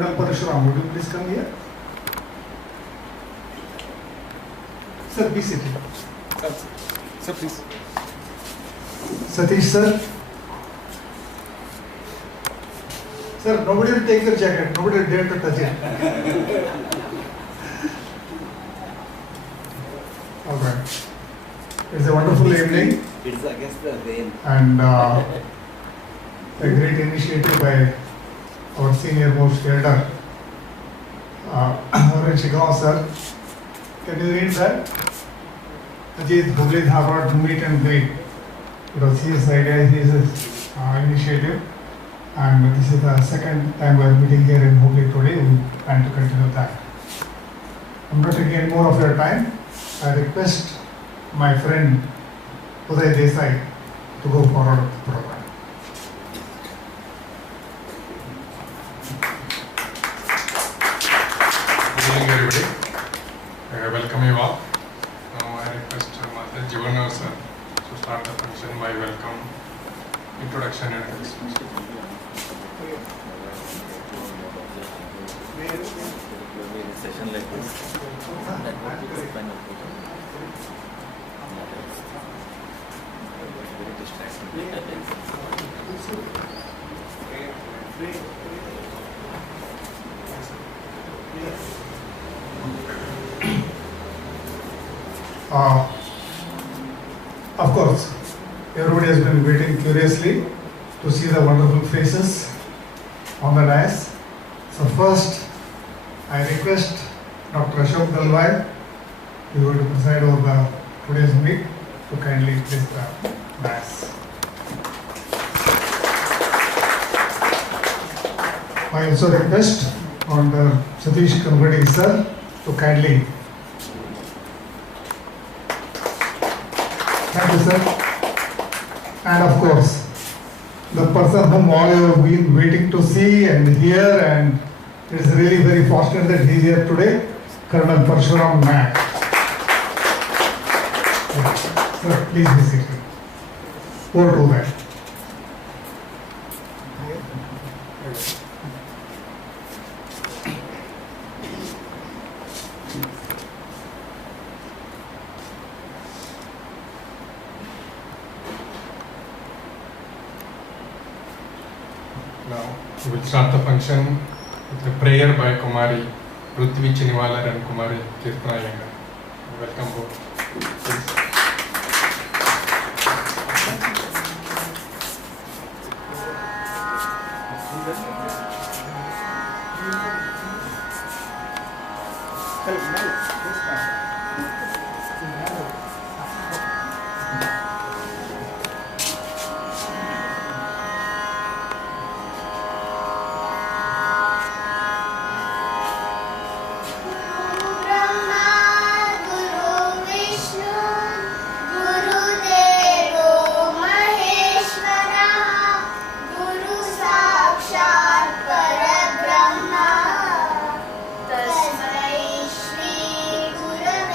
Colonel Parshuram, would you please come here? Sir, be seated. Sir, please. Satish, sir. Sir, nobody will take your jacket. Nobody will dare to touch it. All right. It's a wonderful evening. It's against the rain. And a great initiative by our senior most elder, Rishigaon sir. Can you read that? Ajit Hubli Harvard meet and greet. It was his idea, his initiative, and this is the second time we are meeting here in Hubli today. We plan to continue that. I'm not taking any more of your time. I request my friend Uday Desai to go forward with the program. Good evening, everybody. Welcome you all. Now I request Master Jivana sir to start the function by welcome, introduction and exposition. Session like this. Very Of course, everybody has been waiting curiously to see the wonderful faces on the dais. So first, I request Dr. Ashok Dalwai, who is going to preside over the today's meet, to kindly place the dais. I also request on the Satish Kamgadi sir to kindly. Thank you, sir. And of course, the person whom all you have been waiting to see and hear, and it's really very fortunate that he is here today, Colonel Parshuram Nayak. Sir, please be seated. Over to that. Now we will start the function with a prayer by Kumari Prithvi Chinivalar and Kumari Kirtana Iyengar. Welcome both. Please. तस्मै श्री गुरवे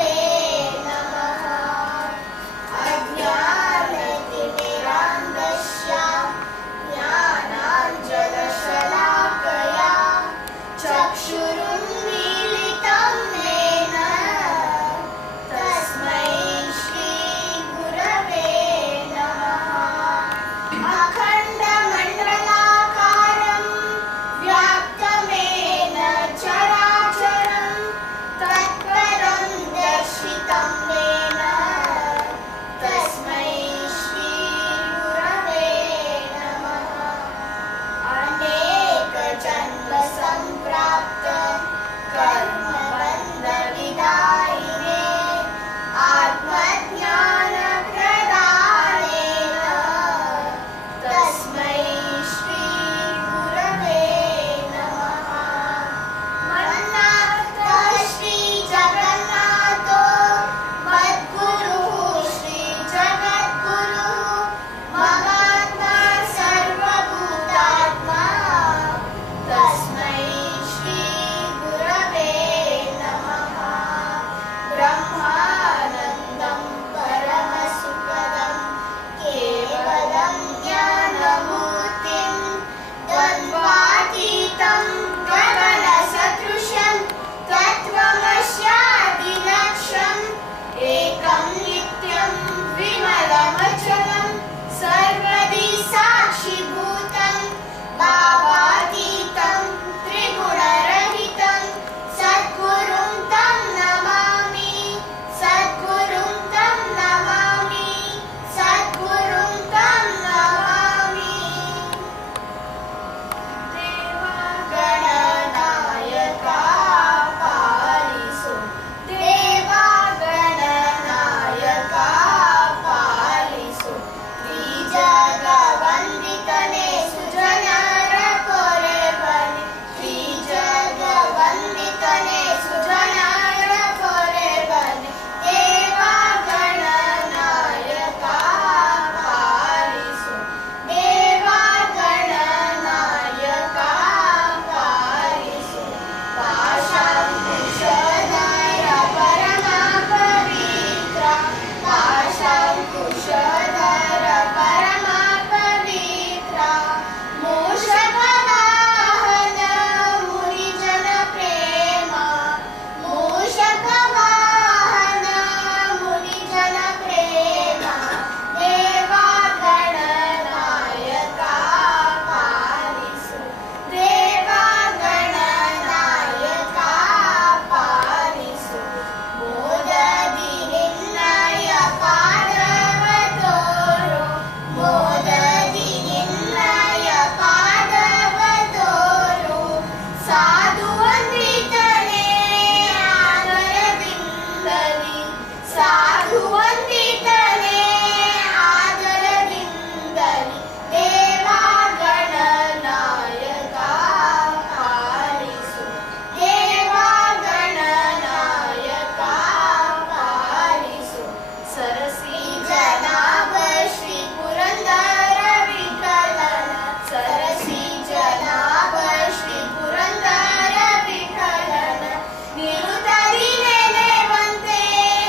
ಬಂದಿತನೆ ಸುಜನರ ಪೊರೆ ಬನೆ ದೇವ ಗಣನಾಯಕ ಪಾಲಿಸು ದೇವ ಗಣನಾಯಕ ಪಾಲಿಸು ಪಾಶಾಂಕುಶಧರ ಪರಮ ಪವಿತ್ರ ಪಾಶಾಂಕುಶಧರ ಪರಮ ಪವಿತ್ರ ಮೂಷಕ ವಾಹನ ಮುನಿಜನ ಪ್ರೇಮ ಮೂಷಕ ವಾಹನ ಮುನಿಜನ ಪ್ರೇಮ ದೇವ ಗಣನಾಯಕ ಪಾಲಿಸು ದೇವ ಗಣನಾಯಕ ಪಾಲಿಸು ಮೋದದಿ ನಿನ್ನಯ ಪಾದವ ತೋರು ಮೋದದಿ ನಿನ್ನಯ ಪಾದವ ತೋರು ಸಾಧು ವಂದಿತನೇ ಆದರದಿಂದಲಿ ಸಾಧು ವಂದಿತನೇ ಆದರದಿಂದಲಿ ದೇವ ಗಣನಾಯಕ ಪಾಲಿಸು ದೇವ ಗಣನಾಯಕ ಪಾಲಿಸು ಸರಸಿ ಜನಾಭ ಶ್ರೀ ಪುರಂದರ ವಿಠಲನ ಸರಸಿ ಜನಾಭ ಶ್ರೀ ಪುರಂದರ ವಿಠಲನ ನಿರುತರಿ ನೆನೆವಂತೆ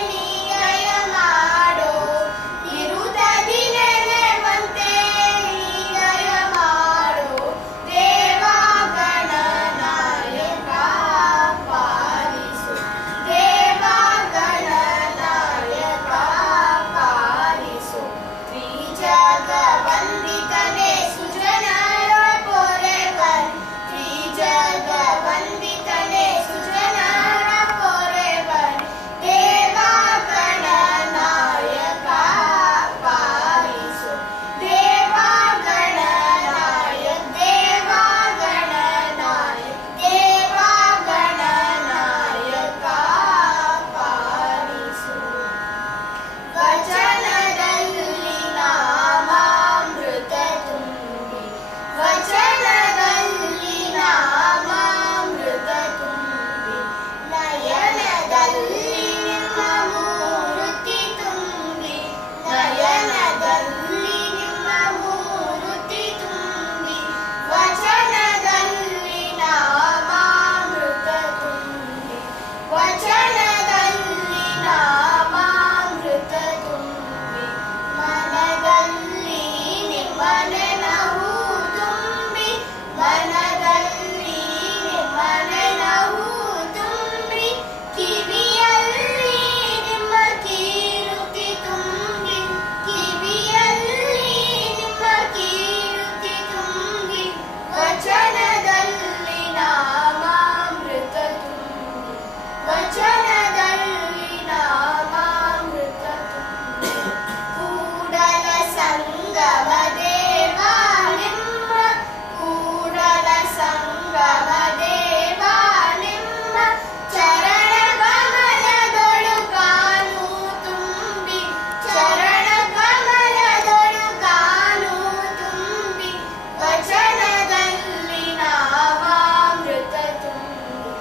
ನೀಗಯ ಮಾಡೋ ನಿರುತರಿ ನೆನೆವಂತೆ ನೀಗಯ ಮಾಡೋ ದೇವ ಗಣನಾಯಕ ಪಾಲಿಸು ದೇವ ಗಣನಾಯಕ ಪಾಲಿಸು ತ್ರಿಜಗ ವಂದಿತನೆ ಸುಜನರ ಪೊರೆ ಬನೆ ತ್ರಿಜಗ ವಂದಿತನೆ ಸುಜನರ ಪೊರೆ ಬನೆ ದೇವ ಗಣನಾಯಕ ಪಾಲಿಸು ದೇವ ಗಣನಾಯಕ ದೇವ ಗಣನಾಯಕ ದೇವ ಗಣನಾಯಕ ಪಾಲಿಸು ವಚನದಲ್ಲಿ ನಾಮಾಮೃತ ತುಂಬಿ ವಚನದಲ್ಲಿ ನಾಮಾಮೃತ ತುಂಬಿ ನಯನದಲ್ಲಿ ನಿಮ್ಮ ಮೂರ್ತಿ ತುಂಬಿ ನಯನದಲ್ಲಿ ನಿಮ್ಮ ಮೂರ್ತಿ ತುಂಬಿ ವಚನದಲ್ಲಿ ನಾಮಾಮೃತ ತುಂಬಿ ವಚನದಲ್ಲಿ ನಾಮಾಮೃತ ತುಂಬಿ ಮನದಲ್ಲಿ ನಿಮ್ಮ ನೆನಹು ತುಂಬಿ ಮನದಲ್ಲಿ ನಿಮ್ಮ ನೆನಹು ತುಂಬಿ ಕಿವಿಯಲ್ಲಿ ನಿಮ್ಮ ಕೀರುತಿ ತುಂಬಿ ಕಿವಿಯಲ್ಲಿ ನಿಮ್ಮ ಕೀರುತಿ ತುಂಬಿ ವಚನದಲ್ಲಿ ನಾಮಾಮೃತ ತುಂಬಿ ವಚನದಲ್ಲಿ ನಾಮಾಮೃತ ತುಂಬಿ ಕೂಡಲ ಸಂಗಮ ದೇವ ನಿಮ್ಮ ಕೂಡಲ ಸಂಗಮ ದೇವ ನಿಮ್ಮ ಚರಣ ಕಮಲದೊಳು ಕಾನು ತುಂಬಿ ಚರಣ ಕಮಲದೊಳು ಕಾನು ತುಂಬಿ ವಚನದಲ್ಲಿ ನಾಮಾಮೃತ ತುಂಬಿ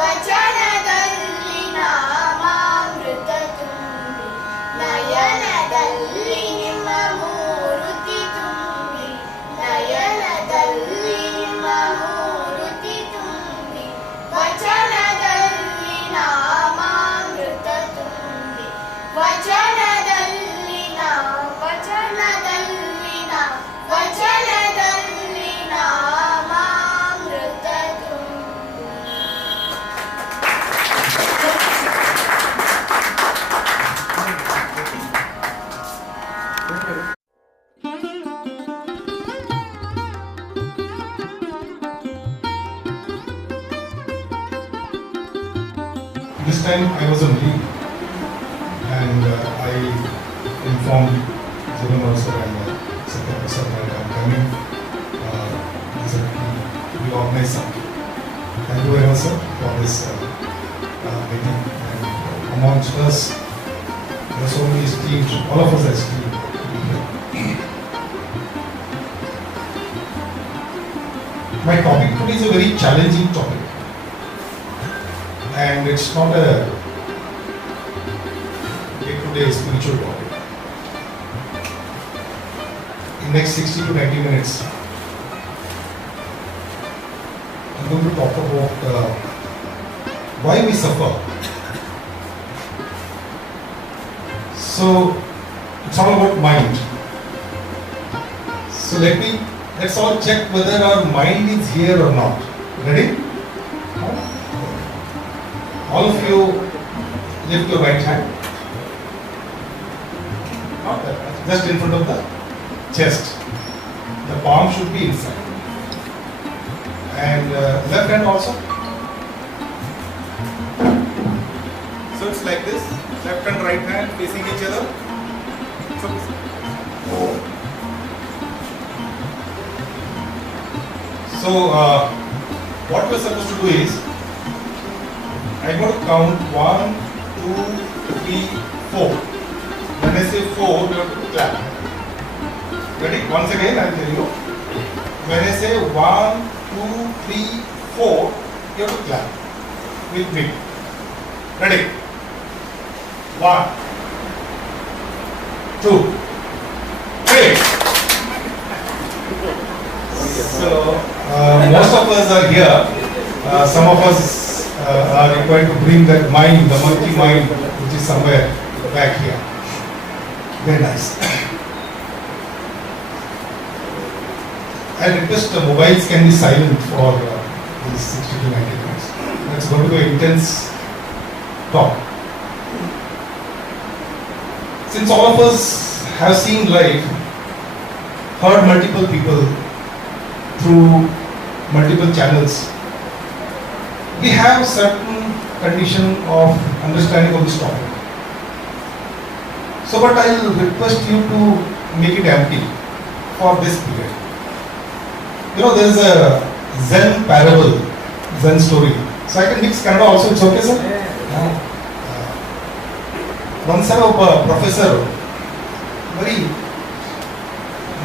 ವಚನದಲ್ಲಿ ನಾಮಾಮೃತ ತುಂಬಿ ನಯನದಲ್ಲಿ ನಿಮ್ಮ ಮೂರ್ತಿ ತುಂಬಿ ನಯನದಲ್ಲಿ ನಿಮ್ಮ ಮೂರ್ತಿ ತುಂಬಿ ವಚನದಲ್ಲಿ ನಾಮಾಮೃತ ತುಂಬಿ ವಚನದಲ್ಲಿ ವಚನದಲ್ಲಿ ನಾಮಾಮೃತ ತುಂಬಿ This time I was on leave and I informed Jagan sir and Satyapur sir that I'm coming. He said we organize something. Thank you very much sir for this meeting. And amongst us there are so many esteemed, all of us are esteemed. My topic today is a very challenging topic. and it's not a day-to-day spiritual topic. In next 60 to 90 minutes, I'm going to talk about why we suffer. So it's all about mind. So let's all check whether our mind is here or not. Ready? All of you lift your right hand. Not that, just in front of the chest. The palm should be inside. And left hand also. So it's like this. Left and right hand facing each other. So what we're supposed to do is, I'm going to count 1, 2, 3, 4. When I say 4, you have to clap. Ready? Once again, I'll tell you. When I say 1, 2, 3, 4, you have to clap with me. Ready? 1, 2, 3. So most of us are here. Some of us are required to bring that mind, the monkey mind, which is somewhere back here. Very nice. I request the mobiles can be silent for these 60 to 90 minutes. It's going to be an intense talk. Since all of us have seen life, heard multiple people through multiple channels, we have certain condition of understanding of this topic. So, but I will request you to make it empty for this period. You know, there is a Zen parable, Zen story. So I can mix Kannada also, it's okay, sir? Once a professor, very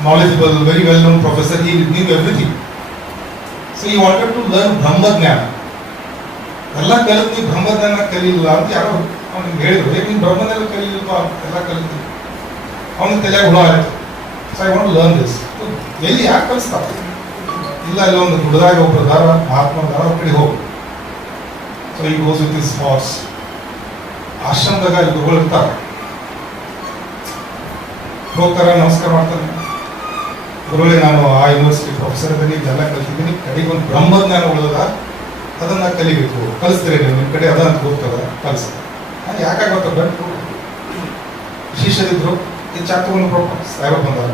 knowledgeable, very well-known professor, he knew everything. So he wanted to learn Brahma Jnana. ಎಲ್ಲ ಕಲಿತು ಬ್ರಹ್ಮಜ್ಞಾನ ಕಲಿಯಿಲ್ಲ ಅಂತ ಯಾರೋ ಅವನಿಗೆ ಹೇಳಿದ್ರು, ನೀನು ಬ್ರಹ್ಮಜ್ಞಾನ ಕಲಿಯಿಲ್ಪ ಎಲ್ಲ ಕಲಿತು ಅವನಿಗೆ ತಲೆಯಾಗ ಹುಳ ಆಯ್ತು. So I want to learn this. ಎಲ್ಲಿ ಯಾಕೆ ಕಲಿಸ್ತಾರೆ? ಇಲ್ಲ ಇಲ್ಲ ಒಂದು ದೊಡ್ಡದಾಗಿ ಒಬ್ಬರು ದಾರ ಮಹಾತ್ಮ ದಾರ ಅವ್ರ ಕಡೆ ಹೋಗಿ. ಸೊ ಈ ಗೋಸ್ ವಿತ್ ದಿಸ್ ಹಾರ್ಸ್. ಆಶ್ರಮದಾಗ ಅಲ್ಲಿ ಗುರುಗಳು ಇರ್ತಾರೆ, ಹೋಗ್ತಾರೆ, ನಮಸ್ಕಾರ ಮಾಡ್ತಾರೆ. ಗುರುಗಳೇ, ನಾನು ಆ ಯೂನಿವರ್ಸಿಟಿ ಪ್ರೊಫೆಸರ್ ಇದ್ದೀನಿ, ಇದೆಲ್ಲ ಕಲಿತಿದ್ದೀನಿ, ಕಡೆಗೆ ಒಂದು ಬ್ರಹ್ಮಜ್ಞಾನ ಉಳಿದ ಅದನ್ನು ಕಲಿಬೇಕು, ಕಲಿಸ್ತೀರಿ ನೀವು, ನಿಮ್ಮ ಕಡೆ ಅದ ಅಂತ ಹೋಗ್ತದೆ, ಕಲಿಸ್ತಾರೆ. ಯಾಕಾಗ ಗೊತ್ತ ಶಿಷ್ಯರಿದ್ರು, ಈ ಚಾತುವನ್ನು ಸಾಹೇಬ್ ಬಂದಾರ.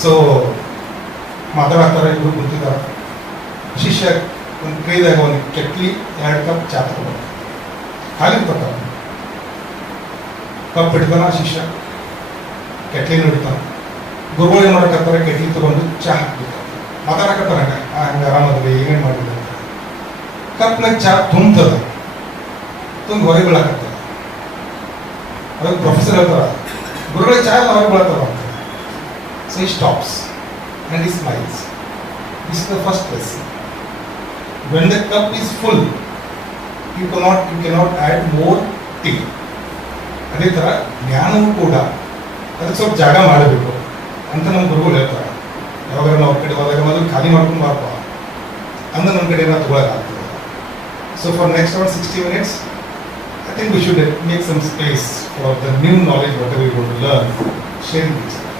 ಸೊ ಮಾತಾಡ್ತಾರೆ, ಇಬ್ರು ಕುಂತಿದ್ದಾರೆ. ಶಿಷ್ಯ ಒಂದು ಕೈದಾಗ ಒಂದು ಕೆಟ್ಲಿ 2 ಕಪ್ ಚಾ ತಗೊಂಡು ಹಾಲಿ ಬರ್ತಾರೆ. ಕಪ್ ಹಿಡ್ತಾನ ಶಿಷ್ಯ, ಕೆಟ್ಲಿನ ಹಿಡ್ತಾನ. ಗುರುಗಳು ನೋಡಕತ್ತಾರೆ, ಕೆಟ್ಲಿ ತಗೊಂಡು ಚಾ ಹಾಕ್ಬಿಡ್ತಾರೆ. ಮಾತಾಡಕತ್ತಾರ, ಹಂಗೆ ಆರಾಮದ್ರಿ, ಏನೇನು ಮಾಡಿಲ್ಲ ಅಂತ. ಕಪ್ನಾಗ ಚಾ ತುಂಬದ ತುಂಬ ಹೊರಗೆ ಬೀಳಕತ್ತದ. ಅದಕ್ಕೆ ಪ್ರೊಫೆಸರ್ ಹೇಳ್ತಾರ, ಗುರುಗಳ ಚಾ ಎಲ್ಲ ಹೊರಗೆ ಬೀಳತ್ತವ ಅಂತ. So he stops and he smiles. This is the first lesson. When the cup is full, you cannot add more tea. ಅದೇ ಥರ ಜ್ಞಾನವೂ ಕೂಡ ಅದಕ್ಕೆ ಸ್ವಲ್ಪ ಜಾಗ ಮಾಡಬೇಕು ಅಂತ ನಮ್ಮ ಗುರುಗಳು ಹೇಳ್ತಾರೆ. ಯಾವಾಗ ನಾವು ಕಡೆ ಹೋದಾಗ ಮೊದಲು ಖಾಲಿ ಮಾಡ್ಕೊಂಡು ಬಾರಪ್ಪ ಅಂದ್ರೆ ನಮ್ಮ ಕಡೆ ನಾವು ತಗೊಳಕ್ಕಾಗ್ತದೆ. So for next around 60 minutes, I think we should make some space for the new knowledge, whatever we want to learn, sharing each other.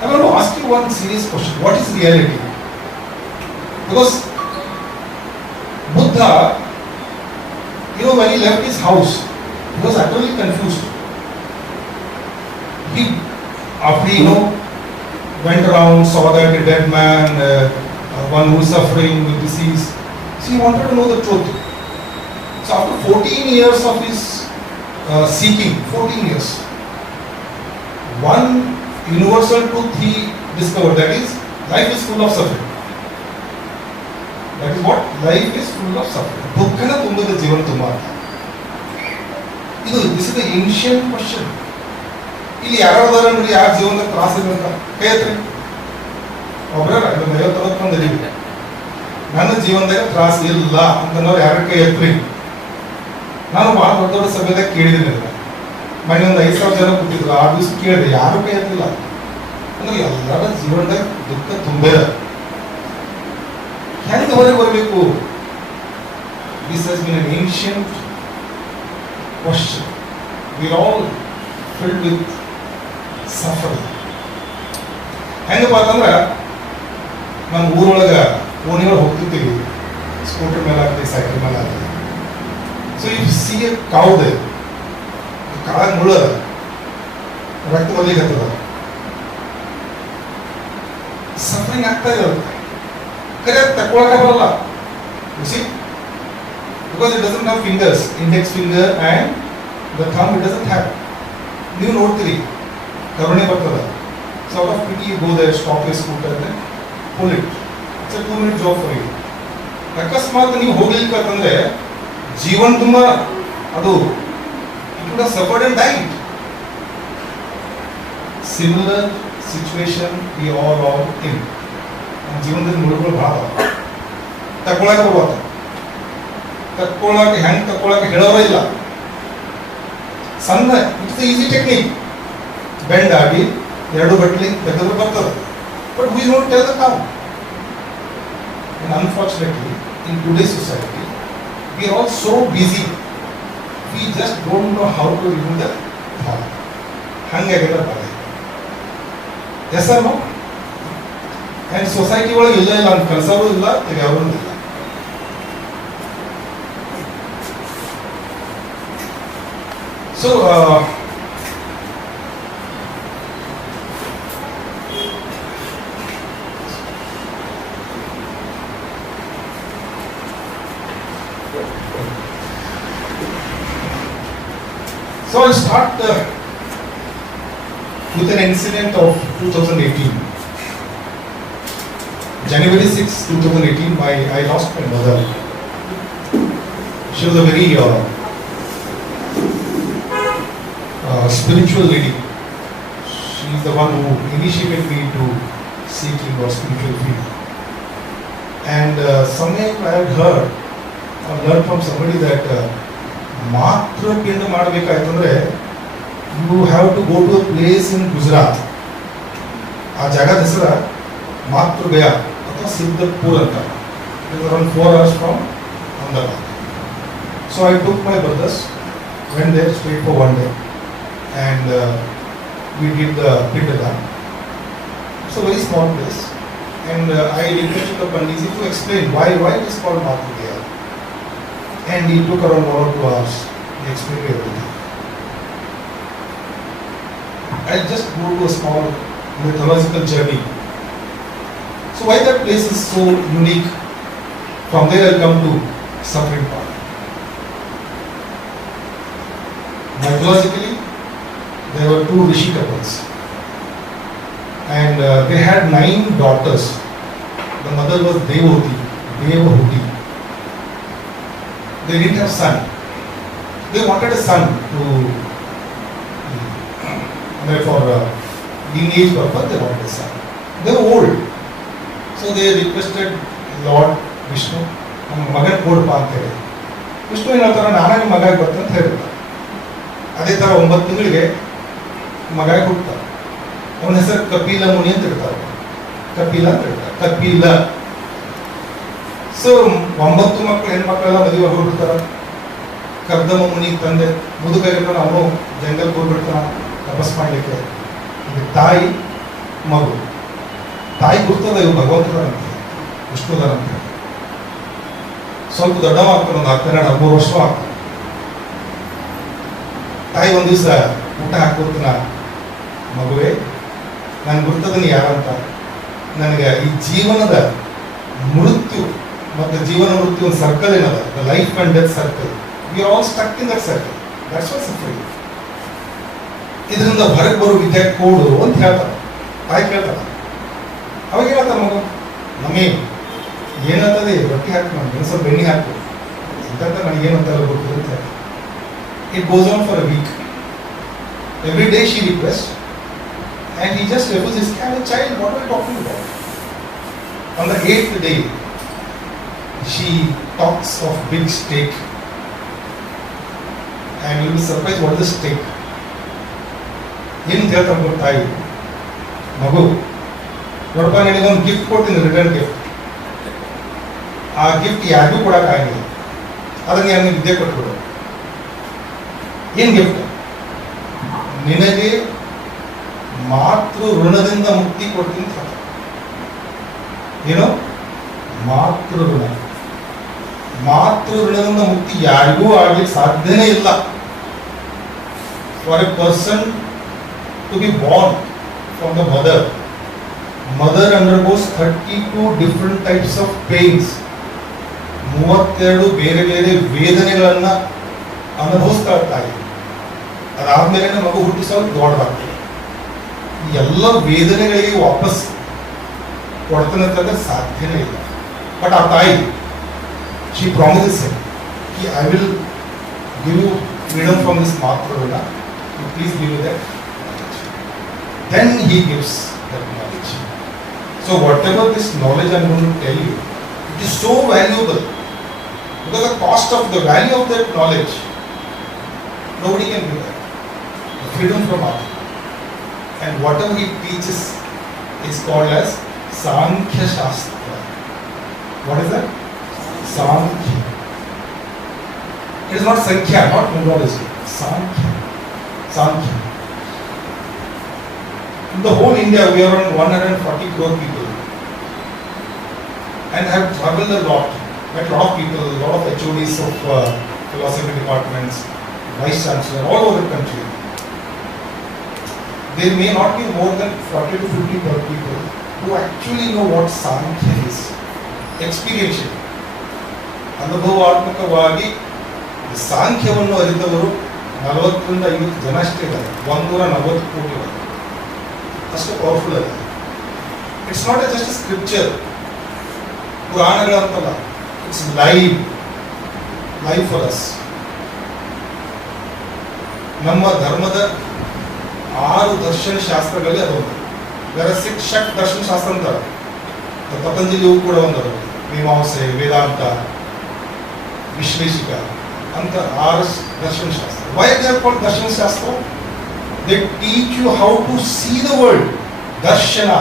I want to ask you one serious question. What is reality? Because Buddha, when he left his house, he was utterly confused. He, after went around, saw that a dead man, one who is suffering with disease. So he wanted to know the truth. So after 14 years of his seeking, 14 years, one universal truth he discovered, that is, life is full of suffering. That is what? Life is full of suffering. ದುಃಖನ ತುಂಬದ ಜೀವನ ತುಂಬ. This is the ancient question. ಇಲ್ಲಿ ಯಾರಾದ್ರೂ ನೋಡಿ ಯಾರ ಜೀವನದಾಗ ತ್ರಾಸ ಇದೆ ಅಂತ ಕೈ ಹತ್ರಿ. ಒಬ್ಬರ 50-60 ಬಂದಿದ್ದೀವಿ. ನನ್ನ ಜೀವನದಾಗ ತ್ರಾಸ ಇಲ್ಲ ಅಂತನವ್ರು ಯಾರ ಕೈ ಎತ್ರಿ. ನಾನು ಭಾಳ ದೊಡ್ಡ ದೊಡ್ಡ ಸಭೆದಾಗ ಕೇಳಿದ್ದೀನಿ ಅದನ್ನ. ಮನೆ ಒಂದು 5,000 ಜನ ಕೂತಿದ್ರು, ಆ ದಿವಸ ಕೇಳಿದೆ, ಯಾರು ಕೈ ಎತ್ತಿಲ್ಲ. ಅಂದ್ರೆ ಎಲ್ಲರ ಜೀವನದಾಗ ದುಃಖ ತುಂಬೇ ಹೆಂಗೆ ಹೊರಗೆ ಬರಬೇಕು? This has been an ancient question. We are all filled with suffering. ಹೆಂಗಪ್ಪ ಅಂತಂದ್ರೆ ನಮ್ಮ ಊರೊಳಗೆ ಓಣಿಗಳು ಹೋಗ್ತಿರ್ತೀವಿ, ಸ್ಕೂಟರ್ ಮೇಲೆ ಆಗ್ತೀವಿ, ಸೈಕಲ್ ಮೇಲೆ ಆಗ್ತೀವಿ. ಸೊ ಯು ಸಿ ಎ ಕಾವ್ದೆ ಕಾಳಾಗ ಮುಳ್ಳದ ರಕ್ತ ಬದಲಿಗೆ ಹತ್ತದ, ಸಫರಿಂಗ್ ಆಗ್ತಾ ಇರುತ್ತೆ. ಕರೆ ತಕ್ಕೊಳಕ್ಕೆ ಬರಲ್ಲ. U C, because it doesn't have fingers, index finger and the thumb it doesn't have. ನೀವು ನೋಡ್ತೀರಿ ಕರುಣೆ ಬರ್ತದ. So out of pity you go there, stop your scooter and then pull it. It's a 2-minute job for you. ಅಕಸ್ಮಾತ್ ನೀವು ಹೋಗ್ಲಿಕ್ಕಂತಂದ್ರೆ ಜೀವನ ತುಂಬ ಅದು you could have suffered and died. Similar situation we all are in. ನಮ್ಮ ಜೀವನದಲ್ಲಿ ಮುಳುಗುಗಳು ಭಾಳ ತಕ್ಕೊಳಕ್ಕೆ ಬರ್ಬೋದು. ತಕ್ಕೊಳಕ್ಕೆ ಹೆಂಗೆ ತಕ್ಕೊಳಕ್ಕೆ ಹೇಳೋರೇ ಇಲ್ಲ. ಸಣ್ಣ ಇಟ್ಸ್ ಈಸಿ ಟೆಕ್ನಿಕ್. ಬೆಂಡ್ ಆಗಿ ಎರಡು ಬಟ್ಲಿ ತೆಗೆದ್ರೆ ಬರ್ತದೆ. But we don't tell the com. And unfortunately, in today's society, we are all so busy. We just don't know how to remove the thought. ಹಂಗಾಗಿದೆ ಬಾಳೆ. Yes sir no? And society ಒಳಗೆ ಇಲ್ಲ ಇಲ್ಲ ಅಂತ ಕಲ್ಸೋರು ಇಲ್ಲ, ತೆಗೆಯೋರು ಇಲ್ಲ. So So I'll start with an incident of 2018. January 6, 2018, I lost my mother. She was a very spiritual lady. She is the one who initiated me to seeking or spiritual field. And somewhere I had heard or learned from somebody that ಮಾತೃ ಪಿಂಡ ಮಾಡಬೇಕಾಯ್ತಂದ್ರೆ you have to go to a place in Gujarat. ಆ ಜಾಗದ ಹೆಸರು ಮಾತೃಗಯ ಅಥವಾ ಸಿದ್ದಪುರ್ ಅಂತ. It around 4 hours from Ahmedabad. So I took my brothers, went there stayed for 1 day and we did the Pindadan. It's a very small place and I requested the Panditi to explain why it is called Matrugaya. And he took around 1 or 2 hours. He explained everything. I'll just go to a small mythological journey. So why that place is so unique? From there I'll come to suffering part. Mythologically, there were 2 rishi couples. And they had 9 daughters. The mother was Devahuti. They didn't have son. They wanted a son to, for lineage purpose, they wanted a son. They were old. So they requested Lord Vishnu, ನಮ್ಮ ಮಗನ ಕೊಡಪ್ಪ ಅಂತ ಹೇಳಿ. ವಿಷ್ಣು ಏನು ಹೇಳ್ತಾರೆ, ನಾನೇ ನಿಮ್ಮ ಮಗ ಬರ್ತೀನಿ ಅಂತ ಹೇಳ್ತಾರೆ. ಅದೇ ಥರ 9 ತಿಂಗಳಿಗೆ ಮಗ ಹುಡ್ತಾರೆ. ಅವನ ಹೆಸರು ಕಪಿಲ ಮುನಿ ಅಂತ ಇಡ್ತಾರೆ. ಕಪಿಲ ಅಂತ ಇಡ್ತಾರೆ. ಕಪಿಲ. ಸೊ 9 ಮಕ್ಕಳು, ಹೆಣ್ಮಕ್ಳೆಲ್ಲ ಮದುವೆ ಹೋಗ್ಬಿಡ್ತಾರೆ. ಕರ್ದಮ ಮುನಿ ತಂದೆ ಮುದುಕಾಗಿರ್ತಾನೆ, ಅವನು ಜಂಗಲ್ಗೆ ಹೋಗ್ಬಿಡ್ತಾನೆ ತಪಸ್ ಮಾಡಲಿಕ್ಕೆ. ತಾಯಿ ಮಗು. ತಾಯಿ ಗುರ್ತದ ಇವು ಭಗವಂತರಂತೆ, ವಿಷ್ಣುದರಂತೆ. ಸ್ವಲ್ಪ ದೊಡ್ಡವ ಆಗ್ತಾನೆ, ಒಂದು 12-13 ವರ್ಷ ಆಗ್ತಾನೆ. ತಾಯಿ ಒಂದು ದಿವಸ ಊಟ ಹಾಕ್ಕೊಡ್ತಾನ, ಮಗುವೇ ನಾನು ಗುರ್ತದನಿ ಯಾರಂತ, ನನಗೆ ಈ ಜೀವನದ ಮೃತ್ಯು ಮತ್ತು ಜೀವನ ಮೃತ್ಯು ಒಂದು ಸರ್ಕಲ್ ಏನದ, the life and death circle. We are all stuck in that circle. That's what suffering. ಇದರಿಂದ ಹೊರಗೆ ಬರೋ ವಿದ್ಯೆ ಕೊಡು ಅಂತ ಹೇಳ್ತಾರೆ. ತಾಯಿ ಕೇಳ್ತಾರ. ಅವಾಗ ಹೇಳ್ತಾರೆ ಮಗು, ನಮ್ಮೇ ಏನಂತದೆ ರೊಟ್ಟಿ ಹಾಕಿ ನಾನು ಸ್ವಲ್ಪ ಬೆಣ್ಣೆ ಹಾಕು ಅಂತ ನನಗೇನಂತ ಗೊತ್ತಿದೆ ಅಂತ ಹೇಳಿ. It goes on for a week. Every day she request and he just refuses. I'm a child, what are you talking about? On the 8th day, she talks of big steak. And you'll be surprised what is the steak. ಏನು ಹೇಳ್ತಾರೆ ಗೊತ್ತಾ ತಾಯಿ, ಮಗು ನೋಡಪ್ಪ ನಿನಗೊಂದು gift ಕೊಡ್ತೀನಿ, return gift. ಆ gift ಯಾರಿಗೂ ಕೊಡೋಕ್ಕಾಗಿಲ್ಲ, ಅದನ್ನ ಯಾರು ವಿದ್ಯೆ ಕೊಟ್ಬಿಡು. ಏನ್ ಗಿಫ್ಟ್? ನಿನಗೆ ಮಾತೃ ಋಣದಿಂದ ಮುಕ್ತಿ ಕೊಡ್ತೀನಿ. ಏನು? ಮಾತೃ ಋಣ. ಮಾತೃ ಋಣದಿಂದ ಮುಕ್ತಿ ಯಾರಿಗೂ ಆಗ್ಲಿಕ್ಕೆ ಸಾಧ್ಯನೇ ಇಲ್ಲ. For A person to be born from the mother undergoes 32 different types of pains. 32 ಬೇರೆ ಬೇರೆ ವೇದನೆಗಳನ್ನ ಅನುಭವಿಸ್ತಾ ಇರ್ತಾರೆ. ಅದಾದ್ಮೇಲೆ ಮಗು ಹುಟ್ಟಿಸೋದು ದೊಡ್ಡದಾಗ್ತದೆ. ಈ ಎಲ್ಲ ವೇದನೆಗಳಿಗೆ ವಾಪಸ್ ಕೊಡ್ತಾನೆ ಅಂತಂದ್ರೆ ಸಾಧ್ಯನೇ ಇಲ್ಲ. ಬಟ್ ಆ ತಾಯಿ, she promises him, I will give you freedom from this matrurana, you please give me that. Then he gives that knowledge. So whatever this knowledge I am going to tell you, it is so valuable, because the cost of the value of that knowledge, nobody can give that. The freedom from Atma. And whatever he teaches is called as Sankhya Shastra. What is that? Sankhya. It is not Sankhya, not numerology. Sankhya. Sankhya. In the whole India, we are around 140 crore people, and have traveled a lot. Met a lot of people, a lot of HODs of philosophy departments, vice chancellor, all over the country. There may not be more than 40 to 50 people who actually know what Sankhya is. Experiential. ಅನುಭವಾತ್ಮಕವಾಗಿ ಸಾಂಖ್ಯವನ್ನು ಅರಿತವರು 40 ರಿಂದ 50 ಜನ ಅಷ್ಟೇ ಇದ್ದಾರೆ. 140 ಕೋಟಿ ಅಷ್ಟು powerful ಆಗಿದೆ. It's not just scripture, ಪುರಾಣಗಳಂತಲ್ಲ, it's live for us. ನಮ್ಮ ಧರ್ಮದ 6 ದರ್ಶನ ಶಾಸ್ತ್ರಗಳಲ್ಲಿ ಅದೊಂದು. ಬೇರೆ 6 ಷಟ್ ದರ್ಶನ ಶಾಸ್ತ್ರ ಅಂತಾರೆ. ಪತಂಜಲಿಯೂ ಕೂಡ ಒಂದು, ಮೀಮಾಂಸೆ, ವೇದಾಂತ, ವಿಶ್ಲೇಷಿಕ ಅಂತ 6 ದರ್ಶನ ಶಾಸ್ತ್ರ. ವೈ ದೇ ಆರ್ ಕಾಲ್ಡ್ ದರ್ಶನ ಶಾಸ್ತ್ರ? They teach you how to see the world. Darshana.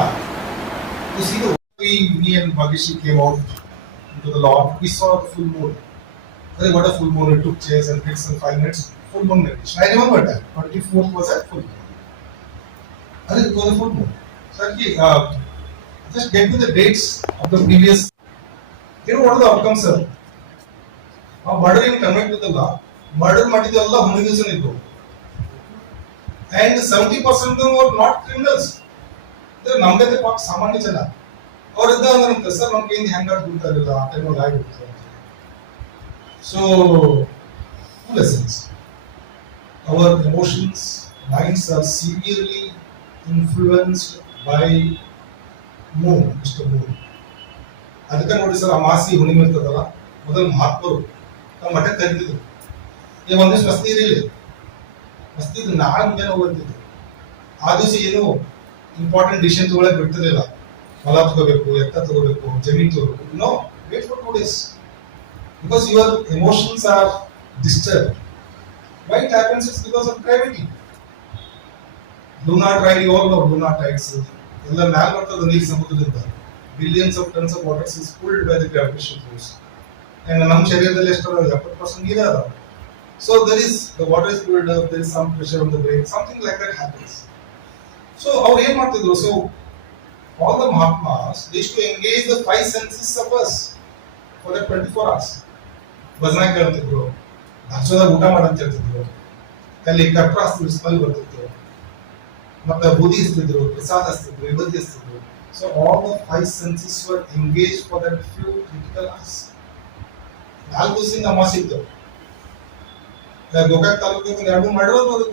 To see the world. Me and Bhagishi came out into the lawn. We saw the full moon. What a full moon. We took chairs and did some 5 minutes. Full moon meditation. I remember that. 24th was a full moon. It was a full moon. So, just get to the dates of the previous. You know what are the outcomes, sir? Murder in connect with the law. Murder ಮಾಡಿದೆಲ್ಲ ಹುಡುಗಿಸನ ಇದ್ದು. And 70% of them were not criminals. They ನಮ್ಗತೆ ಪಾಪ ಸಾಮಾನ್ಯ ಜನ. ಅವರಿದ್ದ ಅಂದ್ರೆ sir ನಮ್ಮ ಕೈಯಿಂದ ಹ್ಯಾಂಗ್ ಆಗ್ಬಿಡ್ತಾರಿಲ್ಲ, ಆ ಟೈಮಲ್ಲಿ ಆಗಿಬಿಡ್ತಾರೆ. So, two lessons. Our emotions, minds are severely influenced by moon, Mr. Moon. ಅದಕ್ಕೆ ನೋಡಿ ಸರ್, ಅಮಾಸಿ ಹುಣ್ಣಿಮೆ ಇರ್ತದಲ್ಲ, ಮೊದಲು ಮಹಾತ್ಮರು ನಮ್ಮ ಮಠಕ್ಕೆ ಕರಿತಿದ್ರು. ಒಂದಿವ್ಸ ಮಸ್ತಿ ಇರಲಿಲ್ಲ, ಮಸ್ತಿದ್ 4 ಜನ ಹೋಗ್ತಿದ್ರು. ಆ ದಿವಸ ಏನು ಇಂಪಾರ್ಟೆಂಟ್ ಡಿಸಿಷನ್ ತಗೊಳಕ್ ಬಿಡ್ತಿರ್ಲಿಲ್ಲ. ಹೊಲ ತಗೋಬೇಕು, ಎತ್ತ ತಗೋಬೇಕು, ಜಮೀನ್ ತಗೋಬೇಕು. No, wait for 2 days. Because your emotions are disturbed. Why it happens is because of gravity. Lunar tide, you all know lunar tides. ಎಲ್ಲ ಮ್ಯಾಲ ಬರ್ತದೆ ನೀರು ಸಮುದ್ರದಿಂದ. Billions of tons of water is pulled by the gravitational force. And ನಮ್ಮ ಶರೀರದಲ್ಲಿ ಎಷ್ಟು 70% ನೀರೇ ಅದಾವ. So there is, the water is pulled up, there is some pressure on the brain, something like that happens. So ಅವ್ರು ಏನ್ ಮಾಡ್ತಿದ್ರು? So all the Mahatmas, they used to engage the 5 senses of us for the 24 hours. ಭಜನಾ ಕೇಳ್ತಿದ್ರು, ಹಚ್ಚೋದಾಗ ಊಟ ಮಾಡಂತ ಹೇಳ್ತಿದ್ರು, ಅಲ್ಲಿ ಕಟ್ರ ಹಚ್ತಿದ್ರು, smell ಬರ್ತಿದ್ರು, ಮತ್ತೆ ಬೂದಿ ಹಚ್ತಿದ್ರು, ಪ್ರಸಾದ ಹಚ್ತಿದ್ರು, ವಿಭೂತಿ ಹಚ್ತಿದ್ರು. So all the 5 senses were engaged for that few critical hours. 4 ದಿವಸದಿಂದ ಅಮಾವಾಸ್ಯೆ ಇತ್ತು. ಗೋಕಾಕ್ ತಾಲೂಕಿಗೆ 2 ಮಾಡಿರೋದು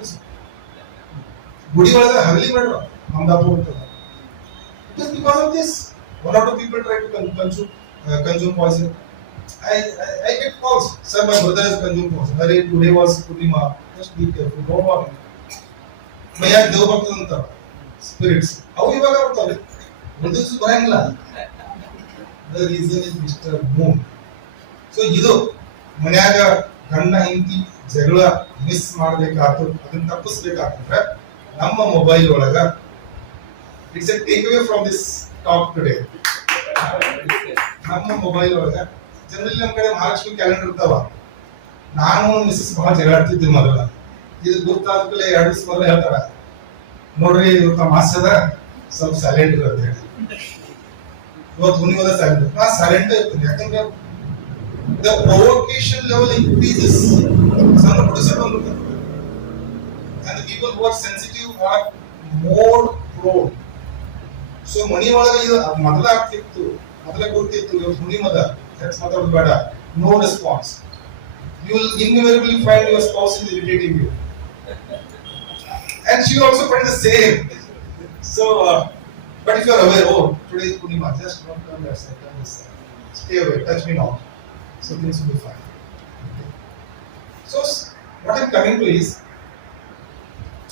ಗುಡಿ ಒಳಗೆ ಹಗಲಿ ಮಾಡ್ರ ಅಹಮದಾಪುರ ಅಂತ. It is because of this. 1 or 2 people try to consume poison. I get calls. Sir, my brother has consumed poison. Today was Purnima. Just be careful. Don't worry. ಮೈಯ ದೇವ್ ಬರ್ತದೆ ಅಂತ ಸ್ಪಿರಿಟ್ಸ್ ಅವು ಇವಾಗ ಬರ್ತಾವೆ. ಒಂದು ದಿವಸ ಬರಂಗಿಲ್ಲ. The reason is Mr. Moon. So ಇದು ಮನ್ಯಾಗ ಗಂಡ ಹೆಂಡತಿ ಜಗಳ ಮಿಸ್ ಮಾಡ್ಬೇಕಾತು ಅದನ್ನ ತಪ್ಪಿಸ್ಬೇಕಾತಂದ್ರೆ ನಮ್ಮ ಮೊಬೈಲ್ ಒಳಗ it's A take away from this talk today. ನಮ್ಮ ಮೊಬೈಲ್ ಒಳಗ ಜನರಲಿ ನಮ್ಮ ಕಡೆ ಮಹಾಲಕ್ಷ್ಮಿ ಕ್ಯಾಲೆಂಡರ್ ಇರ್ತಾವ. ನಾನು ಮಿಸ್ಸಸ್ ಬಹಳ ಜಗಳಾಡ್ತಿದ್ದೆ ಮೊದಲ. ಇದು ಗೊತ್ತಾದ ಕೂಡಲೇ 2 ದಿವಸ ಮೊದಲು ಹೇಳ್ತಾರ, ನೋಡ್ರಿ ಇವತ್ತು ಮಾಸದ ಸ್ವಲ್ಪ ಸೈಲೆಂಟ್ ಇರುತ್ತೆ ಹೇಳಿ. ಇವತ್ತು ಹುಣ್ಣಿಮದ ಸೈಲೆಂಟ್, ನಾ ಸೈಲೆಂಟ್ ಇರ್ತೀನಿ. ಯಾಕಂದ್ರೆ the provocation level increases. Some producer and the people who are sensitive are more prone. So ಮನಿ ಒಳಗ ಇದು ಮೊದಲ ಆಗ್ತಿತ್ತು, ಮೊದಲ ಗೊತ್ತಿತ್ತು, ಇವತ್ತು ಹುಣ್ಣಿಮದ ಹೆಚ್ಚು ಮಾತಾಡೋದು ಬೇಡ, no response. You will invariably find your spouse is irritating you. And she will also find the same. So, but if you are aware, oh, today is Purnima, just don't turn that side, turn this side. Stay away, touch me not. So things will be fine. Okay. So, what I'm coming to is,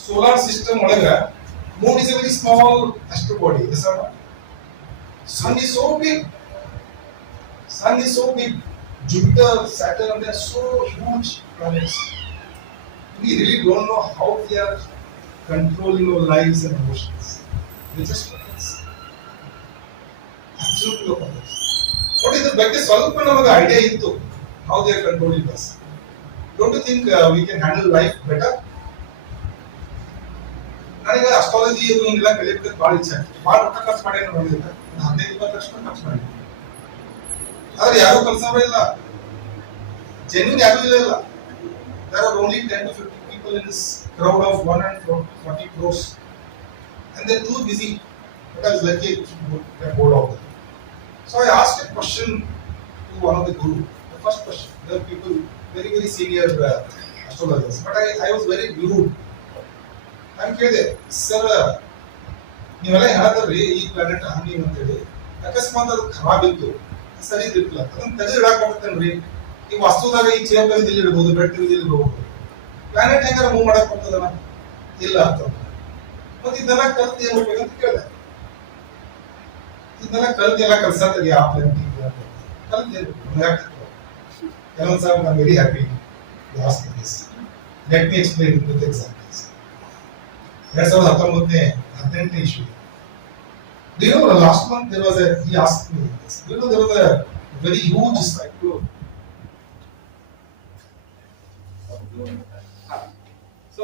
solar system, whatever, Moon is a very small astro body. Yes or not? Sun is so big. Sun is so big. Jupiter, Saturn, they are so huge planets. We really don't know how they are controlling our lives and emotions. They just focus. Absolutely no focus. What is the ಬಗ್ಗೆ ಸ್ವಲ್ಪ ನಮಗೆ idea ಇತ್ತು how they are controlling us. Don't you think we can handle life better? ನನಗೆ astrology ಇದನ್ನೆಲ್ಲ ಕಲಿಯೋಕೆ ಭಾಳ ಇಚ್ಛೆ ಆಯ್ತು. ಭಾಳ ರೊಕ್ಕ ಖರ್ಚು ಮಾಡಿ ನೋಡಿಲ್ಲ, 15-20 ಲಕ್ಷ ಖರ್ಚು ಮಾಡಿ. ಆದ್ರೆ ಯಾರು ಕಲ್ಸೋರೇ ಇಲ್ಲ, ಜೆನ್ಯೂನ್ ಯಾರು ಇಲ್ಲ. There are only 10 to 50 people in this crowd of 140 crores, and they're too busy. But I was lucky to get hold of them. So I asked a question to one of the guru. The first question, there are people very very senior astrologers, but I was very glued. ನಾನು ಕೇಳಿದೆ, sir ನೀವೆಲ್ಲ ಹೇಳಿದ್ರಿ ಈ planet ಹಂಗೆ ಅಂತ ಹೇಳಿ, ಅಕಸ್ಮಾತ್ ಅದು ಖರಾಬ್ ಇತ್ತು, ಸರಿ ಇದ್ದಿಲ್ಲ, ಅದನ್ನ ತೆಗೆದು ಇಡಾಕ್ ಬರ್ತೇನ್ರಿ. ಈ ವಸ್ತುದಾಗ ಈ ಚೇರ್ ತೆಗೆದಿಲ್ಲಿ ಇಡ್ಬೋದು, ಬೆಡ್ ತೆಗೆದಿಲ್ಲಿ ಇಡ್ಬೋದು, ಪ್ಲಾನೆಟ್ ಹೆಂಗಾರ ಮೂವ್ ಮಾಡಕ್ ಬರ್ತದನ? ಇಲ್ಲ ಅಂತ. ಮತ್ತೆ ಇದೆಲ್ಲ ಕಲ್ತು ಏನ್ ಮಾಡ್ಬೇಕಂತ ಕೇಳಿದೆ. ಇದೆಲ್ಲ ಕಲ್ತು ಎಲ್ಲ ಕಲ್ಸತ್ತೀರಿ ಆ ಪ್ಲಾನೆಟ್ ಕಲ್ತು ಏನು ಕೆಲವೊಂದ್ಸಲ I am very happy you ask me this. Let me explain with examples. 2019 issue. Do you know last month there was he asked me this. Do you know there was a very huge cyclone. So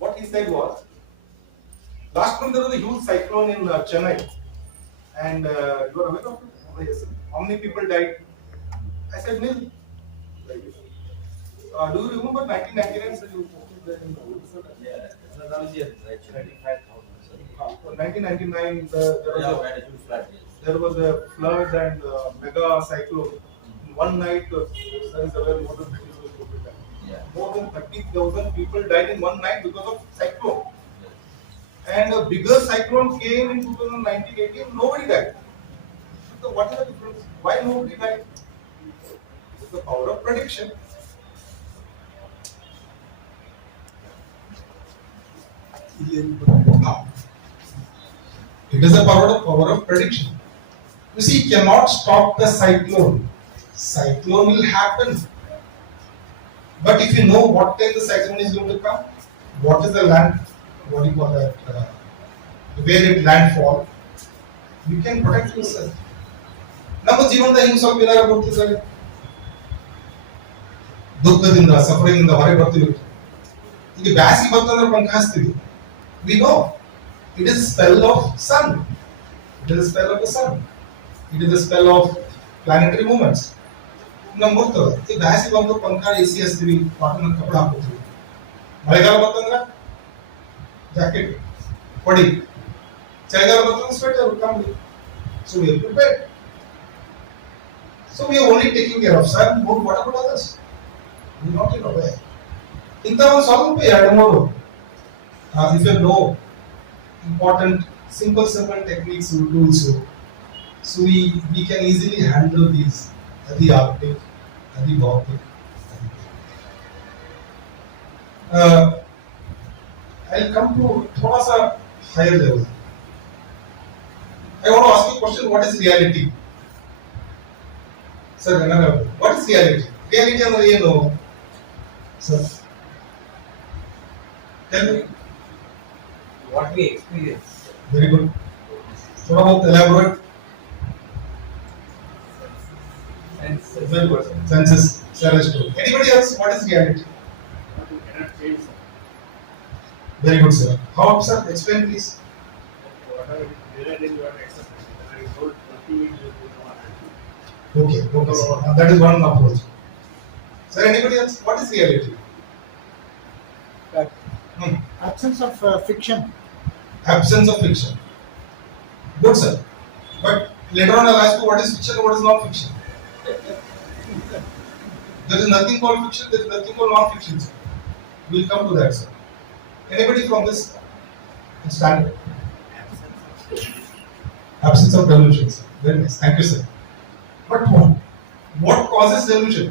what he said was, last month there was a huge cyclone in Chennai, and you are aware of it? Yes. How many people died? I said nil. Do you remember 1999? So you in 1999 there was a flood and mega cyclone. In one night, there is aware more than 30,000 people died. More than 30,000 people died in one night because of cyclone. And a bigger cyclone came in 2019-18. Nobody died. So what is the difference? Why nobody died? It's the power of prediction. No. It is the power of prediction. You see, you cannot stop the cyclone. Cyclone will happen. But if you know what time the cyclone is going to come, what is the land, what do you call that, where it landfall, you can protect yourself. ನಮ್ಮ ಜೀವನದ ಹಿಂಗೆ ಸ್ವಲ್ಪ ಏನಾರ ಬರ್ತಿದ್ದಾರೆ, ದುಃಖದಿಂದ suffering ಹೊರಗೆ ಬರ್ತೀವಿ. ಈಗ ಬ್ಯಾಸಿಗೆ ಬಂತಂದ್ರೆ ಪಂಖ ಹಚ್ತೀವಿ. We know it is a spell of sun. It is a spell of the sun. It is a spell of planetary movements. ನಮ್ಗೆ ಗೊತ್ತದ ಈ ಬ್ಯಾಸಿಗೆ ಬಂದು ಪಂಖ AC ಹಚ್ತೀವಿ, ಕಾಟನ್ ಕಪಡ ಹಾಕೋತೀವಿ. ಮಳೆಗಾಲ ಬಂತಂದ್ರೆ ಜಾಕೆಟ್ ಕೊಡಿ, ಚಳಿಗಾಲ ಬಂತಂದ್ರೆ ಸ್ವೆಟರ್ ಕಂಬಳಿ. So we are prepared. So we are only taking care of sun. What about others? We are not in a way. ಇಂಥ ಒಂದು ಸ್ವಲ್ಪ 2-3 if you know important simple techniques or tools, so we can easily handle these adi arctic, adi bautic. I'll come to thoda sa higher level. I want to ask you a question. What is reality? Sir, what is reality? Reality ಅಂದ್ರೆ ಏನು? Sir, tell me. What we experience. Very good. थोड़ा बहुत elaborate. Very good. Senses. Anybody else? What is reality? What you cannot change, sir. Very good, sir. How, sir? Explain, please. Whatever is there in your acceptance, that is told nothing is good for us. Okay, okay, sir. That is one approach. Sir, anybody else? What is reality? Absence of fiction. Absence of fiction. Good, sir. But later on, I'll ask you what is fiction and what is non-fiction. There is nothing called fiction. There is nothing called non-fiction, sir. We'll come to that, sir. Anybody from this stand? Absence of delusion, sir. Very nice. Thank you, sir. But what causes delusion?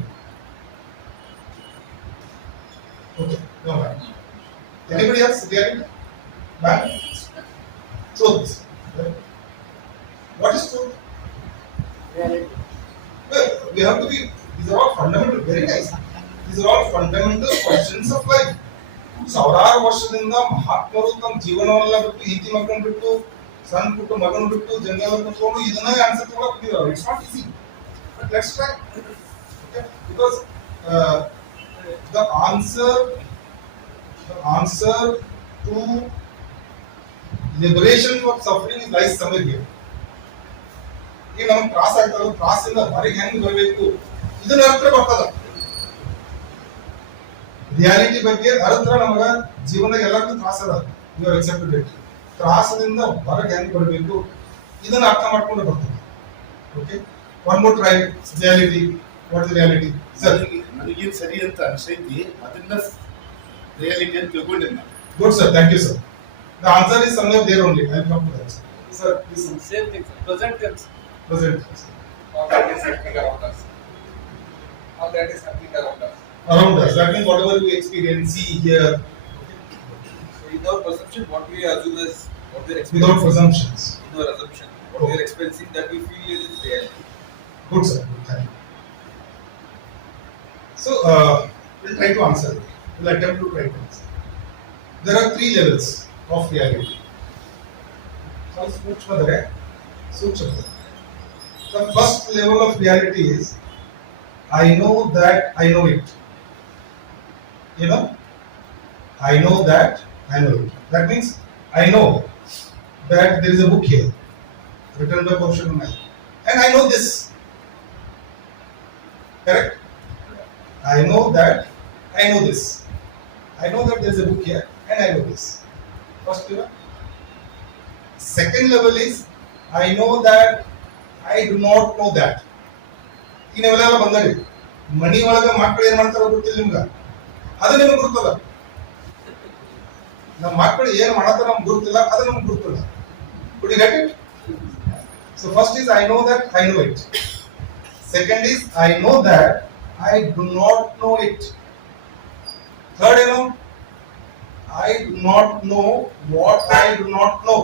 Okay, no man. Anybody else? Reality? Man? Truth. What is truth? Reality. Well, we have to be. These are all fundamental. Very nice. These are all fundamental questions of life. ಸಾವಿರಾರು ವರ್ಷದಿಂದ ಮಹಾತ್ಮರು ತಮ್ಮ ಜೀವನವೆಲ್ಲ ಬಿಟ್ಟು ಹಿಂದಿ ಮಕ್ಕಳನ್ನ ಬಿಟ್ಟು ಸಣ್ಣ ಪುಟ್ಟ ಮಗನ ಬಿಟ್ಟು ಜಂಗಲ ಕುತ್ಕೊಂಡು ಇದನ್ನ ಆನ್ಸರ್ ತಗೊಳಕ್ ಬಿಟ್ಟಿದ್ದಾರೆ. It's not easy. Let's try. Because the answer to liberation from suffering lies somewhere here. ಈಗ ನಮ್ಗೆ ತ್ರಾಸ ಆಗ್ತದೆ, ತ್ರಾಸಿಂದ ಹೊರಗೆ ಹೆಂಗ್ ಬರಬೇಕು ಇದನ್ನ ಅರ್ಥ ಬರ್ತದ. ರಿಯಾಲಿಟಿ ಬಗ್ಗೆ ಅರ್ಥ ನಮಗ ಜೀವನದಾಗ ಎಲ್ಲರಿಗೂ ತ್ರಾಸ ಅದ. You are accepted it. ತ್ರಾಸದಿಂದ ಹೊರಗೆ ಹೆಂಗ್ ಬರಬೇಕು ಇದನ್ನ ಅರ್ಥ ಮಾಡ್ಕೊಂಡು ಬರ್ತದೆ. Okay, one more try. Reality, what is reality? Sir, ನನಗೇನು ಸರಿ ಅಂತ ಅನಿಸೈತಿ ಅದನ್ನ ರಿಯಾಲಿಟಿ ಅಂತ ತಿಳ್ಕೊಂಡಿದ್ದೆ ನಾನು. Good sir, thank you sir. The answer is somewhere there only. I will come to that, sir. Sir, please. Same thing, sir. Present tense. Present. All that is happening around us. All that is happening around us. Around us. That means whatever we experience, see, hear. So without perception, what we assume as what we are Without experiencing, presumptions. without assumption, what we are experiencing that we feel is reality. Good, sir. Good, thank you. So, we'll try to answer it. We'll attempt to try to answer. There are three levels of reality. So, the first level of reality is I know that I know it. You know? I know that I know it. That means I know that there is a book here written by Parshuram Naik. And I know this. Correct? I know that I know this. I know that there is a book here and I know this. First level. Second level is I know that I do not know that. ಈ ನೀವೆಲ್ಲ ಬಂದಾರಿ ಮನಿ ಒಳಗೆ ಮಕ್ಕಳು ಏನ್ ಮಾಡ್ತಾರೋ ಗೊತ್ತಿಲ್ಲ ನಿಮ್ಗೆ, ಅದು ನಿಮ್ಗೆ ಗುರುತಲ್ಲ. ನಮ್ಮ ಮಕ್ಕಳು ಏನ್ ಮಾಡತ್ತಾರ ನಮ್ಗೆ ಗುರುತಿಲ್ಲ, ಅದು ನಮ್ಗೆ ಗುರುತಿಲ್ಲ. Could you get it? So first is I know that I know it. Second is I know that I do not know it. Third, I do not know what I do not know.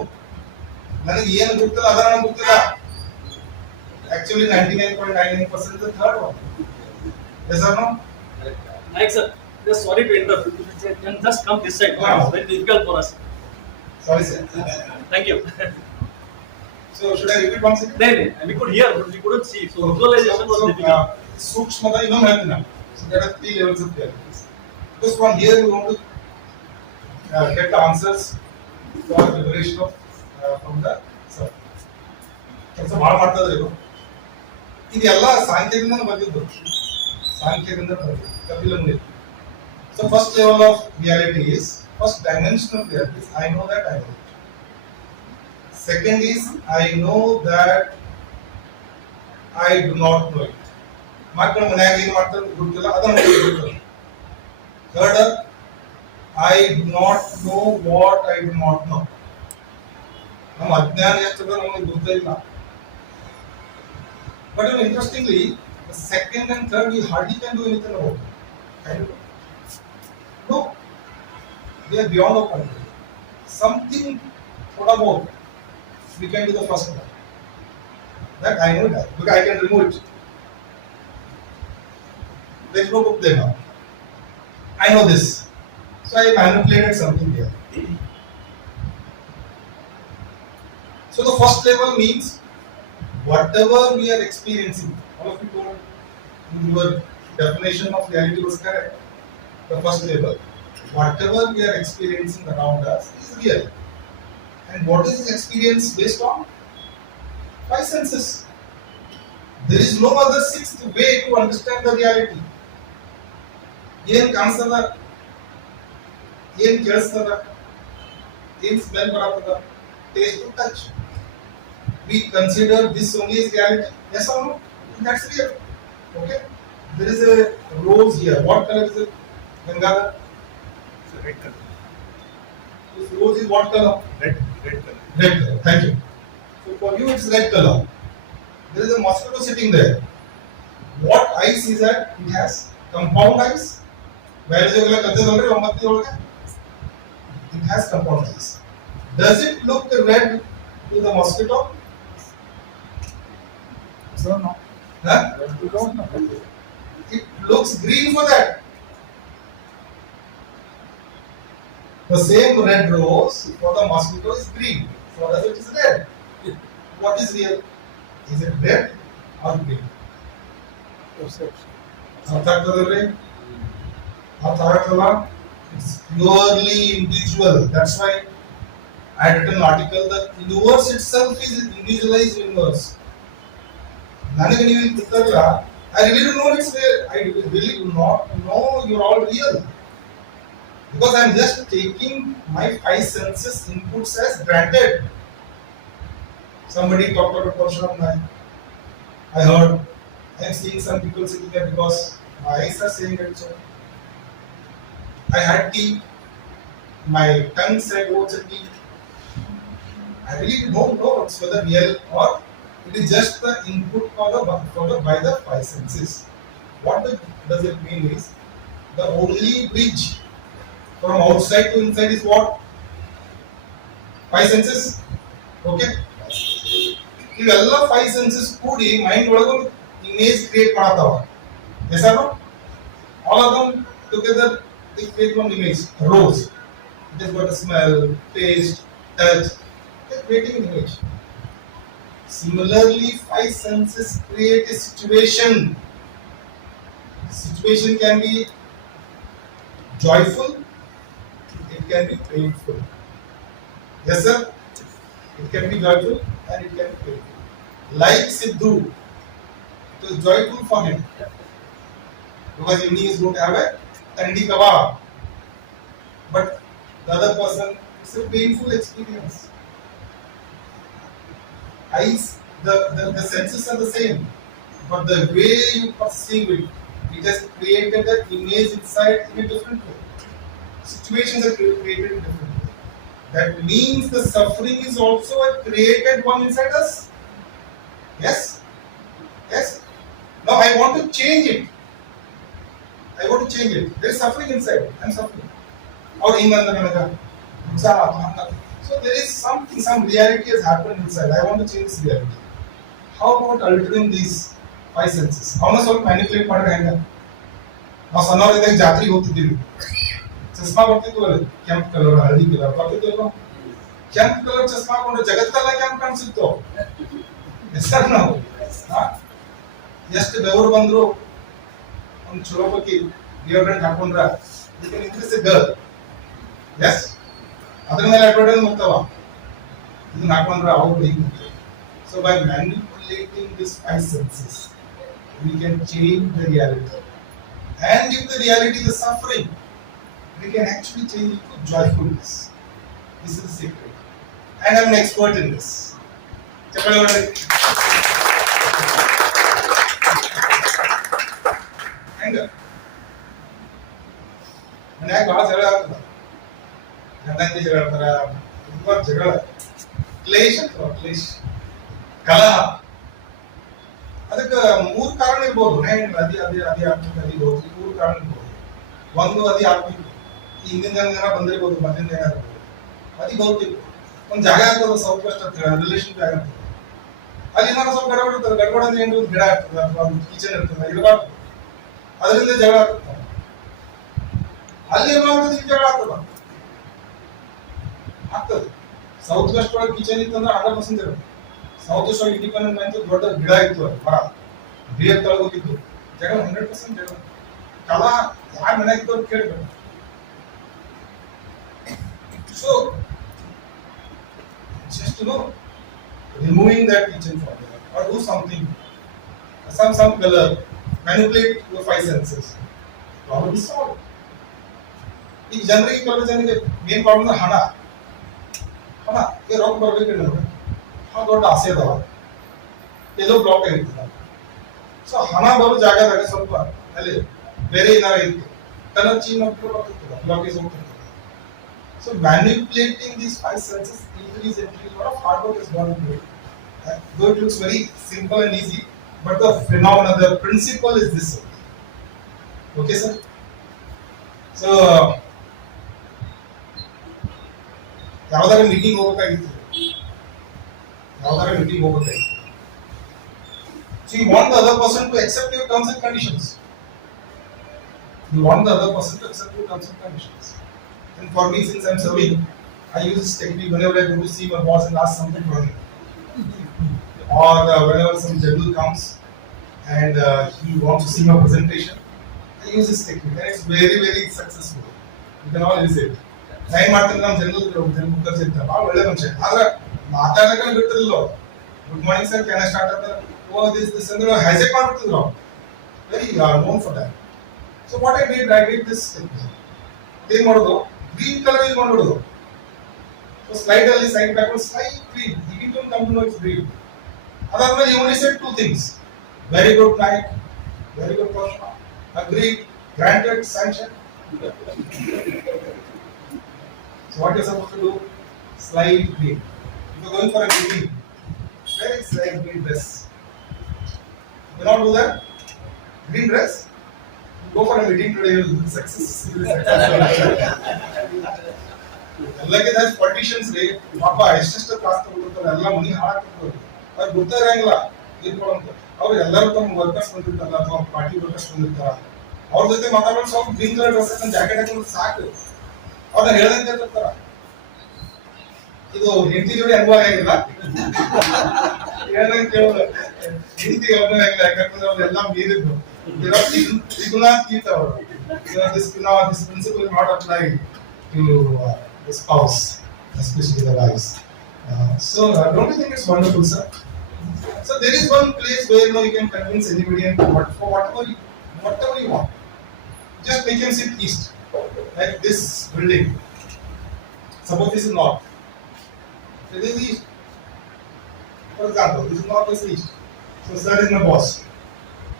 ನನಗೆ ಏನು ಗೊತ್ತಿಲ್ಲ ಅದನ್ನ ನನಗೆ ಗೊತ್ತಿಲ್ಲ. Actually 99.99% is the third one. Yes or no? Like sir, just sorry to interrupt. You can just come this side. Wow. It's very difficult for us. Sorry, sir. Thank you. So should I repeat once again? No, we could hear, but we couldn't see. So visualization was difficult. ಸೂಕ್ಷ್ಮದ ಇನ್ನೊಂದು ಹೇಳ್ತೀನಿ ನಾನು. So there are three levels of realities. This one here we want to get the answers for liberation of from the self. ಕೆಲಸ ಭಾಳ ಮಾಡ್ತಾ ಇದ್ರಿ ಇವರು. ಇದೆಲ್ಲ ಸಾಂಖ್ಯದಿಂದ ಬಂದಿದ್ದು, ಸಾಂಖ್ಯದಿಂದ ಬಂದಿದ್ದು ಕಪಿಲ ಮುನಿ. So first level of reality is, first dimension of reality is I know that I know it. Second is I know that I do not know it. ಮಕ್ಕಳು ಮನ್ಯಾಗ ಏನ್ ಮಾಡ್ತಾರೆ ಗೊತ್ತಿಲ್ಲ, ಅದನ್ನ ಗೊತ್ತಿಲ್ಲ. Third, I do not know what I do not know. ನಮ್ಮ ಅಜ್ಞಾನ ಎಷ್ಟದ ನಮಗೆ ಗೊತ್ತಿಲ್ಲ. But interestingly, the second and third we hardly can do anything about it. Can you? No. They are beyond our control. Something, what about? We can do the first one. That I know that because I can remove it. There is no book there now. I know this. So I manipulated something here. So the first level means whatever we are experiencing. All of you told your definition of reality was correct. The first level. Whatever we are experiencing around us is real. And what is this experience based on? Five senses. There is no other sixth way to understand the reality. ಏನು ಕಾಣಿಸ್ತದ ಏನು ಕೇಳಿಸ್ತದ ಏನು smell ಬರತ್ತದ taste to touch. We consider this only as reality. Yes or no? That's real. Okay. There is a rose here. What color is it? Gangadhar? It's a red color. This rose is what color? Red color. Red color. Thank you. So for you it's red color. There is a mosquito sitting there. What eyes is that? It has compound eyes. It has compound eyes. Does it look red to the mosquito? So no. Huh? We don't know. It looks green for that. The same red rose for the mosquito is green. For us it is red. What is real? Is it red or green? It's purely individual. That's why I had written an article. The universe itself is an individualized universe. I really don't know it's there. I really do not know you're all real. Because I'm just taking my five senses inputs as granted. Somebody talked about a portion of mine. I heard, I'm seeing some people sitting there because my eyes are saying it. So I had tea. My tongue said, oh, it's a tea. I really don't know it's whether real or it is just the input by the five senses. What does it mean is the only bridge from outside to inside is what? Five senses. Okay. ಇವೆಲ್ಲ five census ಕೂಡಿ mind ಒಳಗೆ image create ಮಾಡತಾವ. Yes or no? All of them together they create one image. Rose. It has got a smell, taste, touch. They're creating an image. Similarly, five senses create a situation. Situation can be joyful, it can be painful. Yes, sir? It can be joyful and it can be painful. Like Sidhu, it was joyful for him because evening is going to have a tandi kebab. But the other person, it's a painful experience. Eyes, the senses are the same, but the way you perceive it, it has created an image inside in a different way. Situations are created in different way. That means the suffering is also a created one inside us. Yes? Yes? Now I want to change it. I want to change it. There is suffering inside. I am suffering. Or so there is something, some reality has happened inside. I want to change this reality. How about altering these five senses? How much of manipulate ಮಾಡಬೇಕು? ನಾವು ಸಣ್ಣವರಿದ್ದಾಗ ಜಾತ್ರೆಗೆ ಹೋಗ್ತಿದ್ದೀವಿ. ಚಸ್ಮಾ ಬರ್ತಿದ್ವು ಅಲ್ಲಿ, ಕೆಂಪು colour, ಹಳದಿ colour ಬರ್ತಿದ್ವಲ್ವ? ಕೆಂಪು colour ಚಸ್ಮಾ ಹಾಕೊಂಡ್ರೆ ಜಗತ್ತೆಲ್ಲ ಕೆಂಪು ಕಾಣಿಸುತ್ತೋ? ಹೆಸರು ನಾವು ಎಷ್ಟು ಬೆವರು ಬಂದ್ರು ಒಂದು ಚಲೋ ಬಗ್ಗೆ ಡಿಯೋಡ್ರೆಂಟ್ ಹಾಕೊಂಡ್ರ ಗರ್ಲ್. ಎಸ್, ಅದ್ರ ಮೇಲೆ ಅಡ್ವರ್ಟೈಸ್ ಮಾಡ್ತಾವ, ಇದನ್ನ ಹಾಕೊಂಡ್ರೆ ಅವ್ರು ಹಿಂಗೆ. So by manipulating this five census we can change the reality. And if the reality is suffering, we can actually change it to joyfulness. This is the secret. And I'm an expert in this. Anger. ಮನ್ಯಾಗ ಭಾಳ ಜಗಳ ಆಗ್ತದ, ಗಂಡಂದಿ ಜಗಳ ಆಗ್ತಾರ, ತುಂಬಾ ಜಗಳ, ಕ್ಲೇಶ ಅಥವಾ ಕ್ಲೇಶ, ಕಲಹ. ಅದಕ್ಕೆ ಮೂರು ಕಾರಣ ಇರ್ಬೋದು. ಅದಿ ಆಗ್ಬೇಕು, ಮೂರು ಕಾರಣ ಇರ್ಬೋದು. ಒಂದು ಅದಿ ಆಗ್ಬೇಕು, ಹಿಂದಿನ ಏನಾರ ಬಂದಿರ್ಬೋದು, ಮದ್ದಿಂದ ಏನಾರ ಅದಿ ಭೌತಿಕ. ಒಂದು ಜಾಗ ಆಗ್ತದ, ಸೌತ್ ವೆಸ್ಟ್ ಅಂತ ರಿಲೇಷನ್ ಜಾಗ ಆಗ್ತದೆ. ಅಲ್ಲಿ ಏನಾದ್ರು ಸ್ವಲ್ಪ ಗಡಬಡ ಇರ್ತದೆ. ಗಡಬಡ ಅಂದ್ರೆ ಏನು, ಗಿಡ ಇರ್ತದೆ ಅಥವಾ ಒಂದು ಕಿಚನ್ ಇರ್ತದೆ, ಇರಬಾರ್ದು. ಅದರಿಂದ ಜಗಳ ಆಗ್ತದೆ. ಅಲ್ಲಿ ಏನಾಗ್ತದೆ, ಇಲ್ಲಿ ಜಗಳ ಆಗ್ತದೆ. ಸೌತ್ ವೆಸ್ಟ್ ಒಳಗೆ ಕಿಚನ್ ಇತ್ತಂದ್ರೆ 100% ಇರುತ್ತೆ. ಸೌತ್ ವೆಸ್ಟ್ ಒಳಗೆ ಇಂಡಿಪೆಂಡೆಂಟ್ ಅಂತ ದೊಡ್ಡ ಗಿಡ ಇತ್ತು, ಅದು ಮರ ಬೇರೆ ತಳಗೋಗಿದ್ದು, ಜಗಳ 100% ಜಗಳ. ಕಲಾ ಯಾರ ಮನೆಗೆ ಇದ್ದವ್ರು ಕೇಳಬೇಕು. So just removing that kitchen from there, or do something, some color, manipulate your five senses, problem is solved. ಈಗ ಜನರಿಗೆ ಕೆಲವು ಜನರಿಗೆ ಮೇನ್ ಪ್ರಾಬ್ಲಮ್ ಹಣ. ರೊಕ್ಕ ಬರ್ಬೇಕು ನಮ್ಗೆ, ಆ ದೊಡ್ಡ ಆಸೆ ಅದಾವ, ಎಲ್ಲೋ ಬ್ಲಾಕ್ ಆಗಿರ್ತದೆ. ಸೊ ಹಣ ಬರೋ ಜಾಗದಾಗ ಸ್ವಲ್ಪ ಅಲ್ಲಿ ಬೇರೆ ಏನಾರ ಇತ್ತು, ಕಲರ್ ಚೇಂಜ್ ಮಾಡ್ಕೊಂಡು blockage ಹೋಗ್ತಿರ್ತದೆ. So manipulating these five senses intelligently, a lot of hard work is gone into it. Though it looks very simple and easy, but the phenomena, the principle is this. Okay, sir? So, ಯಾವ್ದಾರ meeting ಹೋಗ್ಬೇಕಾಗಿತ್ತು, So you want the other person to accept your terms and conditions. And for me, since I'm serving, I use this technique whenever I go to see my boss and ask something from him. Or whenever some general comes and he wants to see my presentation, I use this technique and it's very, very successful. You can all use it. Try ಮಾಡ್ತೀನಿ ನಮ್ಮ general ಬುಕ್ಕರ್ಸ್ ಇರ್ತಾರೆ, ಭಾಳ ಒಳ್ಳೆ ಮನುಷ್ಯ. ಆದ್ರೆ ಮಾತಾಡಕ್ಕೆ ಬಿಡ್ತಿರಲಿಲ್ಲ. Good morning sir, can I start ಅಂತ ದಿಸ್ ಅಂದ್ರೆ ಹೈಜೆಕ್ ಮಾಡ್ಬಿಡ್ತಿದ್ರು. Very known for that. So what I did this technique. ಏನ್ ಮಾಡೋದು, ಗ್ರೀನ್ ಕಲರ್ ಯೂಸ್ ಮಾಡ್ಬಿಡೋದು. ಸೊ ಸ್ಲೈಡ್ ಅಲ್ಲಿ side backward slide green, you don't come to know it's green. ಅದಾದ್ಮೇಲೆ you only said two things: very good night, very good question, agreed, granted, sanction. So what you're supposed to do? Slide green. If you're going for a meeting, very slide green dress. You not do that? Green dress? Go for a meeting today, you'll be successful. ಎಲ್ಲಕ್ಕೆ politicians ರೀ, ಪಾಪ ಎಷ್ಟೆಷ್ಟು class ತಗೊಳ್ತಾರೆ, ಎಲ್ಲ ಮನಿ ಹಾಳಾಗ್ತಿರ್ತಾರೆ. ಅವ್ರಿಗೆ ಗೊತ್ತಾಗಿರಂಗಿಲ್ಲ ಇರ್ಕೊಳ್ಳೋಂತ. ಅವ್ರು ಎಲ್ಲರೂ ತಮ್ಮ ವರ್ಕರ್ಸ್ ಬಂದಿರ್ತಾರಲ್ಲ ಅಥವಾ ಪಾರ್ಟಿ ವರ್ಕರ್ಸ್ ಬಂದಿರ್ತಾರ, ಅವ್ರ ಜೊತೆ ಮಾತಾಡೋದು ಸ್ವಲ್ಪ ಗ್ರೀನ್ ಕಲರ್ ಡ್ರೆಸ್ ಹಾಕೊಂಡು ಜಾಕೆಟ್ ಹಾಕೊಂಡು ಸಾಕು, ಅವ್ರನ್ನ ಹೇಳ್ದಂತೆ ಇರ್ತಾರ. ಇದು ಹೆಂಡತಿ ಜೋಡಿ ಅನುಭವ ಆಗಿಲ್ಲ, ಹೇಳ್ದಂಗೆ ಕೇಳೋದು ಹೆಂಡತಿ ಅನುಭವ ಆಗಿಲ್ಲ. ಯಾಕಂದ್ರೆ ಅವ್ರೆಲ್ಲ ಮೀರಿದ್ರು. They do not keep our this principle is not applied to the spouse, especially the wives. So don't you think it's wonderful, sir? So there is one place where you can convince anybody and for whatever you want. Just make him sit east, like this building. Suppose this is north, this is east. For example, this is north, this is east. So sir is my boss.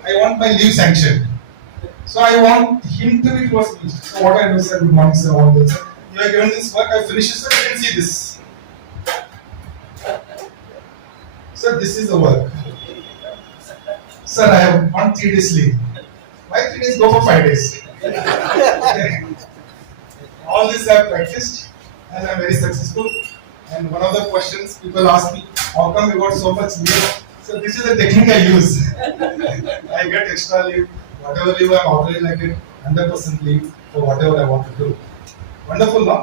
I want my leave sanctioned. So I want him to be towards me. So what I do, sir, good morning, sir, all this. You are given this work, I finish it, sir, you can see this. Sir, this is the work. Sir, I have 3 days leave. Why 3 days? Go for 5 days. All this I have practiced and I am very successful. And one of the questions people ask me, how come you got so much leave? So this is the technique I use. I get extra leave, whatever leave I am authorized, I get 100% leave for whatever I want to do. Wonderful, no?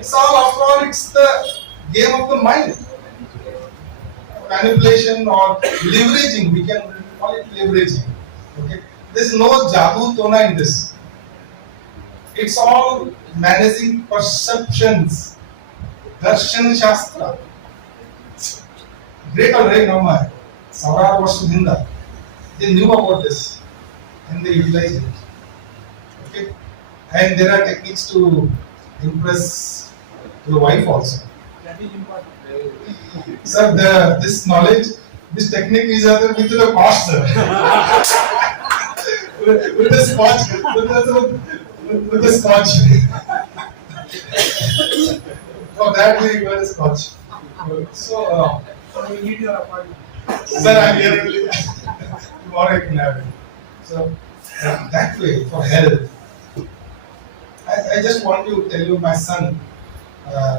It's all, after all, it's the game of the mind. Manipulation or leveraging, we can call it leveraging. Okay? There's no jadoo tona in this. It's all managing perceptions. Darshan Shastra. Great already now, my. ಸಾವಿರಾರು ವರ್ಷದಿಂದ they knew about this and they utilized it. Okay, and there are techniques to impress your wife also. That is important. Sir, this knowledge, this technique is with the cost, sir. with the scotch, with the scotch. Oh, that way you got the scotch. So We need your appointment. sir, I'm here only. Tomorrow I can have it. So that way, for health, I just want to tell you, my son,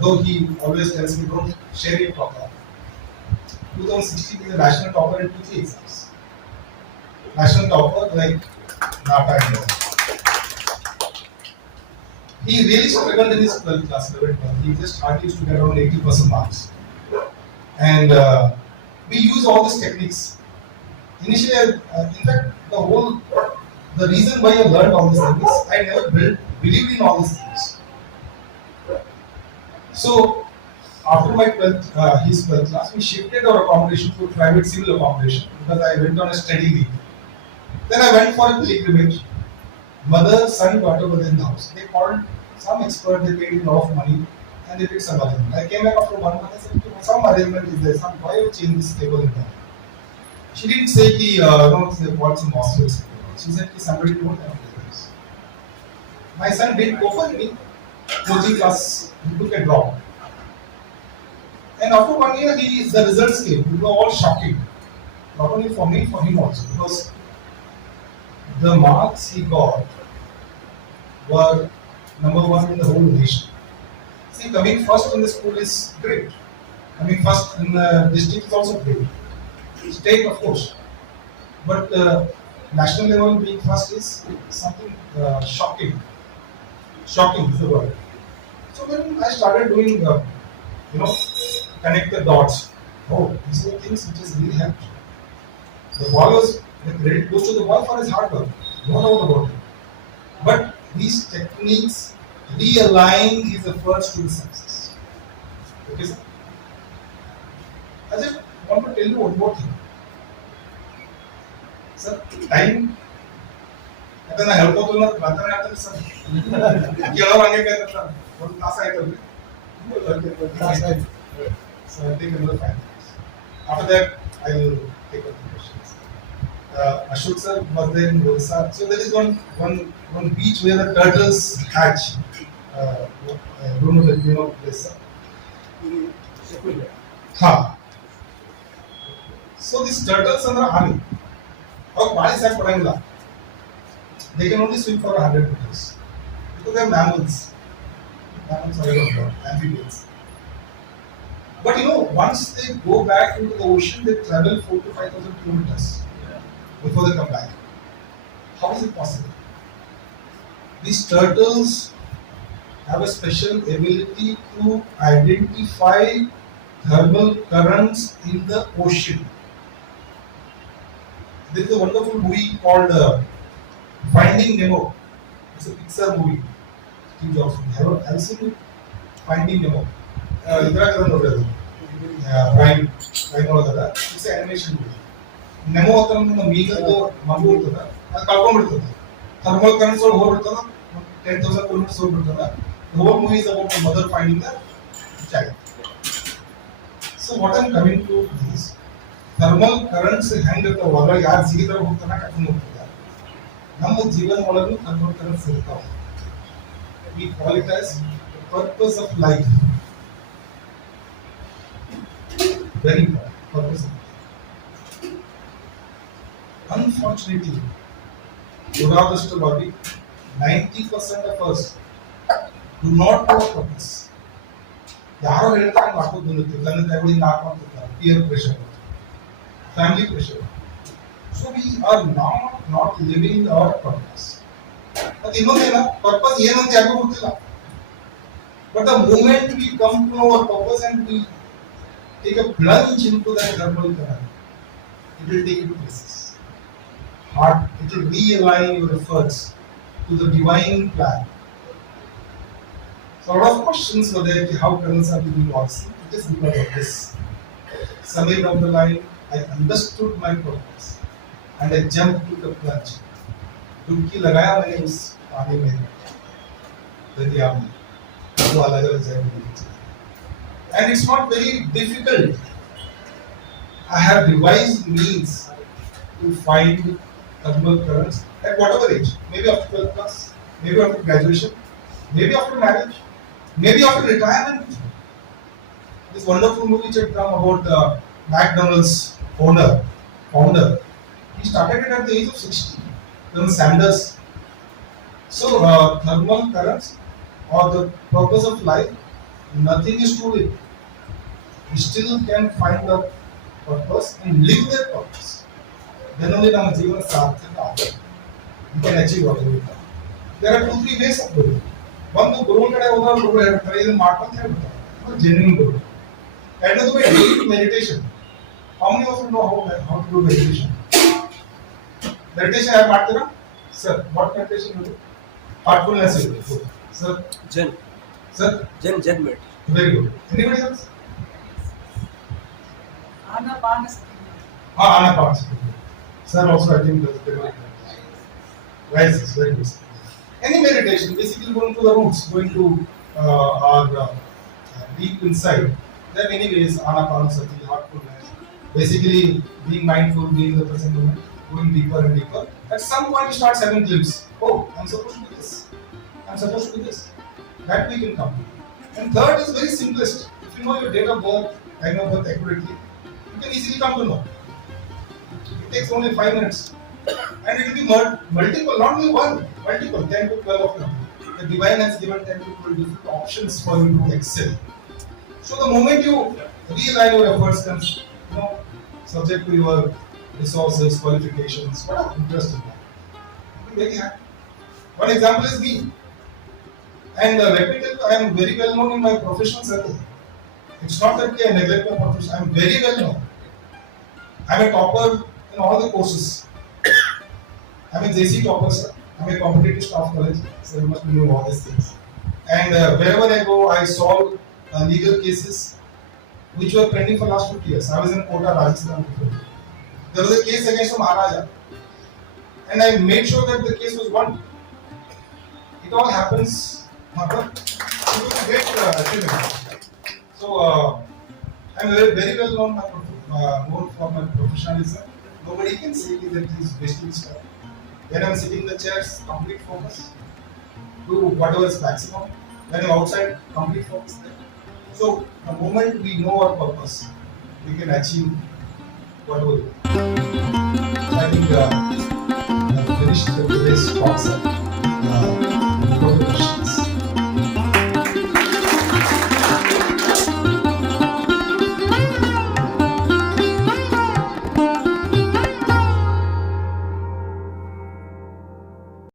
though he always tells me don't share your papa, 2016 is a national topper in 2-3 exams. National topper like NATA and all. He really struggled in his 12th class, 11th class. He just hardly used to get around 80% marks. And we use all these techniques. Initially, in fact, the reason why I learned all these things, I never believed in all these things. So, after my 12th, his 12th class, we shifted our accommodation to private civil accommodation because I went on a study leave. Then I went for a pilgrimage. Mother, son, daughter were in the house. They called some expert, they paid a lot of money, and they did some arrangement. I came back after 1 month and said, some arrangement is there, why you change this table in town? She didn't say, they bought some hostels. She said, somebody told them this. My son did go for any coaching class, he took a drop. And after 1 year, the results came. They were all shocking. Not only for me, for him also. Because the marks he got were #1 in the whole nation. See, coming first in the school is great. Coming first in the district is also great. State, of course. But national level being first is something shocking. Shocking is the word. So when I started doing, connect the dots. Oh, these are things which has really helped. The credit goes to the boy for his hard work. No doubt about it. But these techniques realign his efforts to the success. Okay, sir? I just want to tell you one more thing. Sir, time. आता ना help होतो ना बात नाही आता sir केळं वांगे काय करतात पण तास आहे तर तास आहे so I take another 5 minutes. After that I will take up the questions. Ashok sir was there in Orissa. So there is one beach where the turtles hatch. I don't know the name of the place, sir. Ha. So these turtles are army. और पानी से पड़ेंगे they can only swim for 100 meters because they are mammals. Mammals are amphibians. But once they go back into the ocean, they travel 4,000 to 5,000 kilometers before they come back. How is it possible? These turtles have a special ability to identify thermal currents in the ocean. There is a wonderful movie called Finding Nemo. It's a Pixar movie. Steve Jobs. Have you seen it? Finding Nemo. Prime ನೋಡೋದಲ್ಲ. It's an animation movie. Nemo ಹತ್ರ ಒಂದು ಮೀಗಲ್ದು ಮಗು ಇರ್ತದ, ಅದು ಕಳ್ಕೊಂಡ್ಬಿಡ್ತದೆ. Thermal currents ಒಳಗೆ ಹೋಗ್ಬಿಡ್ತದ, 10,000 kilometers ಹೋಗ್ಬಿಡ್ತದ. The whole movie is about the mother finding the child. So what I'm coming to is thermal currents ಹೆಂಗಿರ್ತಾವ ಅದ್ರಾಗ ಯಾರು ಜೀವಿತರ ಹೋಗ್ತಾನ ಕರ್ಕೊಂಡು ಹೋಗ್ತಾರೆ. ನಮ್ಮ ಜೀವನ ಒಳಗೂ thermal currents ಇರ್ತಾವ. We call it as the purpose of life. Very important. Purpose of life. Unfortunately, duradashtabhagi, 90% of us do not know purpose. ಯಾರೋ ಹೇಳ್ತಾರೆ ಹಾಕೋದು ಬಂದಿತ್ತು ನನ್ನ ಕೈಗಳಿಗೆ ಹಾಕೊಂತಿರ್ತಾರೆ peer pressure, family pressure. So we are not living our purpose. But ಇನ್ನೊಂದೇನ purpose ಏನಂತ ಯಾರಿಗೂ ಗೊತ್ತಿಲ್ಲ. But the moment we come to know our purpose and we take a plunge into that thermal current, it will take you to places. It will realign your efforts to the divine plan. So a lot of questions were there, how currents are being lost. It is because of this. Somewhere down the line, I understood my purpose and I jumped to the plunge. डुबकी लगाया मैंने उस पानी में, दरिया में, वो अलग अलग जगह में. And it's not very difficult. I have devised means to find thermal currents at whatever age. Maybe after 12th class, maybe after graduation, maybe after marriage, maybe after retirement. This wonderful movie which had come about McDonald's founder. He started it at the age of 60. Colonel Sanders. So thermal currents or the purpose of life, nothing is too late. We still can find out purpose and live their purpose. Then only ನಮ್ಮ ಜೀವನ ಸಾರ್ಥಕ ಆಗುತ್ತೆ. You can achieve whatever you want. There are 2-3 ways of doing it. ಒಂದು ಗುರುಗಳ ಕಡೆ ಹೋದಾಗ ಗುರುಗಳು ಹೇಳ್ತಾರೆ ಇದನ್ನ ಮಾಡ್ಕೊಂತ ಹೇಳ್ತಾರೆ. ಅದು genuine Guru. Another way is meditation. How many of you know how to do meditation? Meditation ಯಾರು ಮಾಡ್ತೀರಾ? Sir, what meditation you do? Heartfulness you do. Sir, Jen. sir, Jen made. very good. Anybody else? Anapanasati. Anapanasati. Sir also I think does very good. Rises, very good. Any meditation, basically going to the roots, going to our deep inside. There are many ways, Anapanasati, heartfulness, basically being mindful, being in the present moment, going deeper and deeper. At some point you start having glimpse. Oh, I'm supposed to do this. I'm supposed to do this. That we can come to. And third is very simplest. If you know your date of birth, time of birth accurately, you can easily come to know. It takes only 5 minutes. And it will be multiple, not only one, multiple, 10 to 12 of them. The divine has given 10 to 12 different options for you to excel. So the moment you realign your efforts, comes, subject to your resources, qualifications, whatever interest in that, you'll be very happy. One example is me. And let me tell you, I am very well known in my professional circle. It's not that I neglect my profession, I am very well known. I am a topper in all the courses. I am a JC topper, sir. I am a competitive staff college, so you must know all these things. And wherever I go, I solve legal cases which were pending for last 50 years. I was in Kota, Rajasthan before. There was a case against the Maharaja, and I made sure that the case was won. It all happens, Mother. It was a great achievement. So I am very well known for my professionalism. Nobody can say that he is wasting his time. When I am sitting in the chairs, complete focus. Do whatever is maximum. When I am outside, complete focus there. So the moment we know our purpose, we can achieve whatever we want. I think finished today's talk, sir.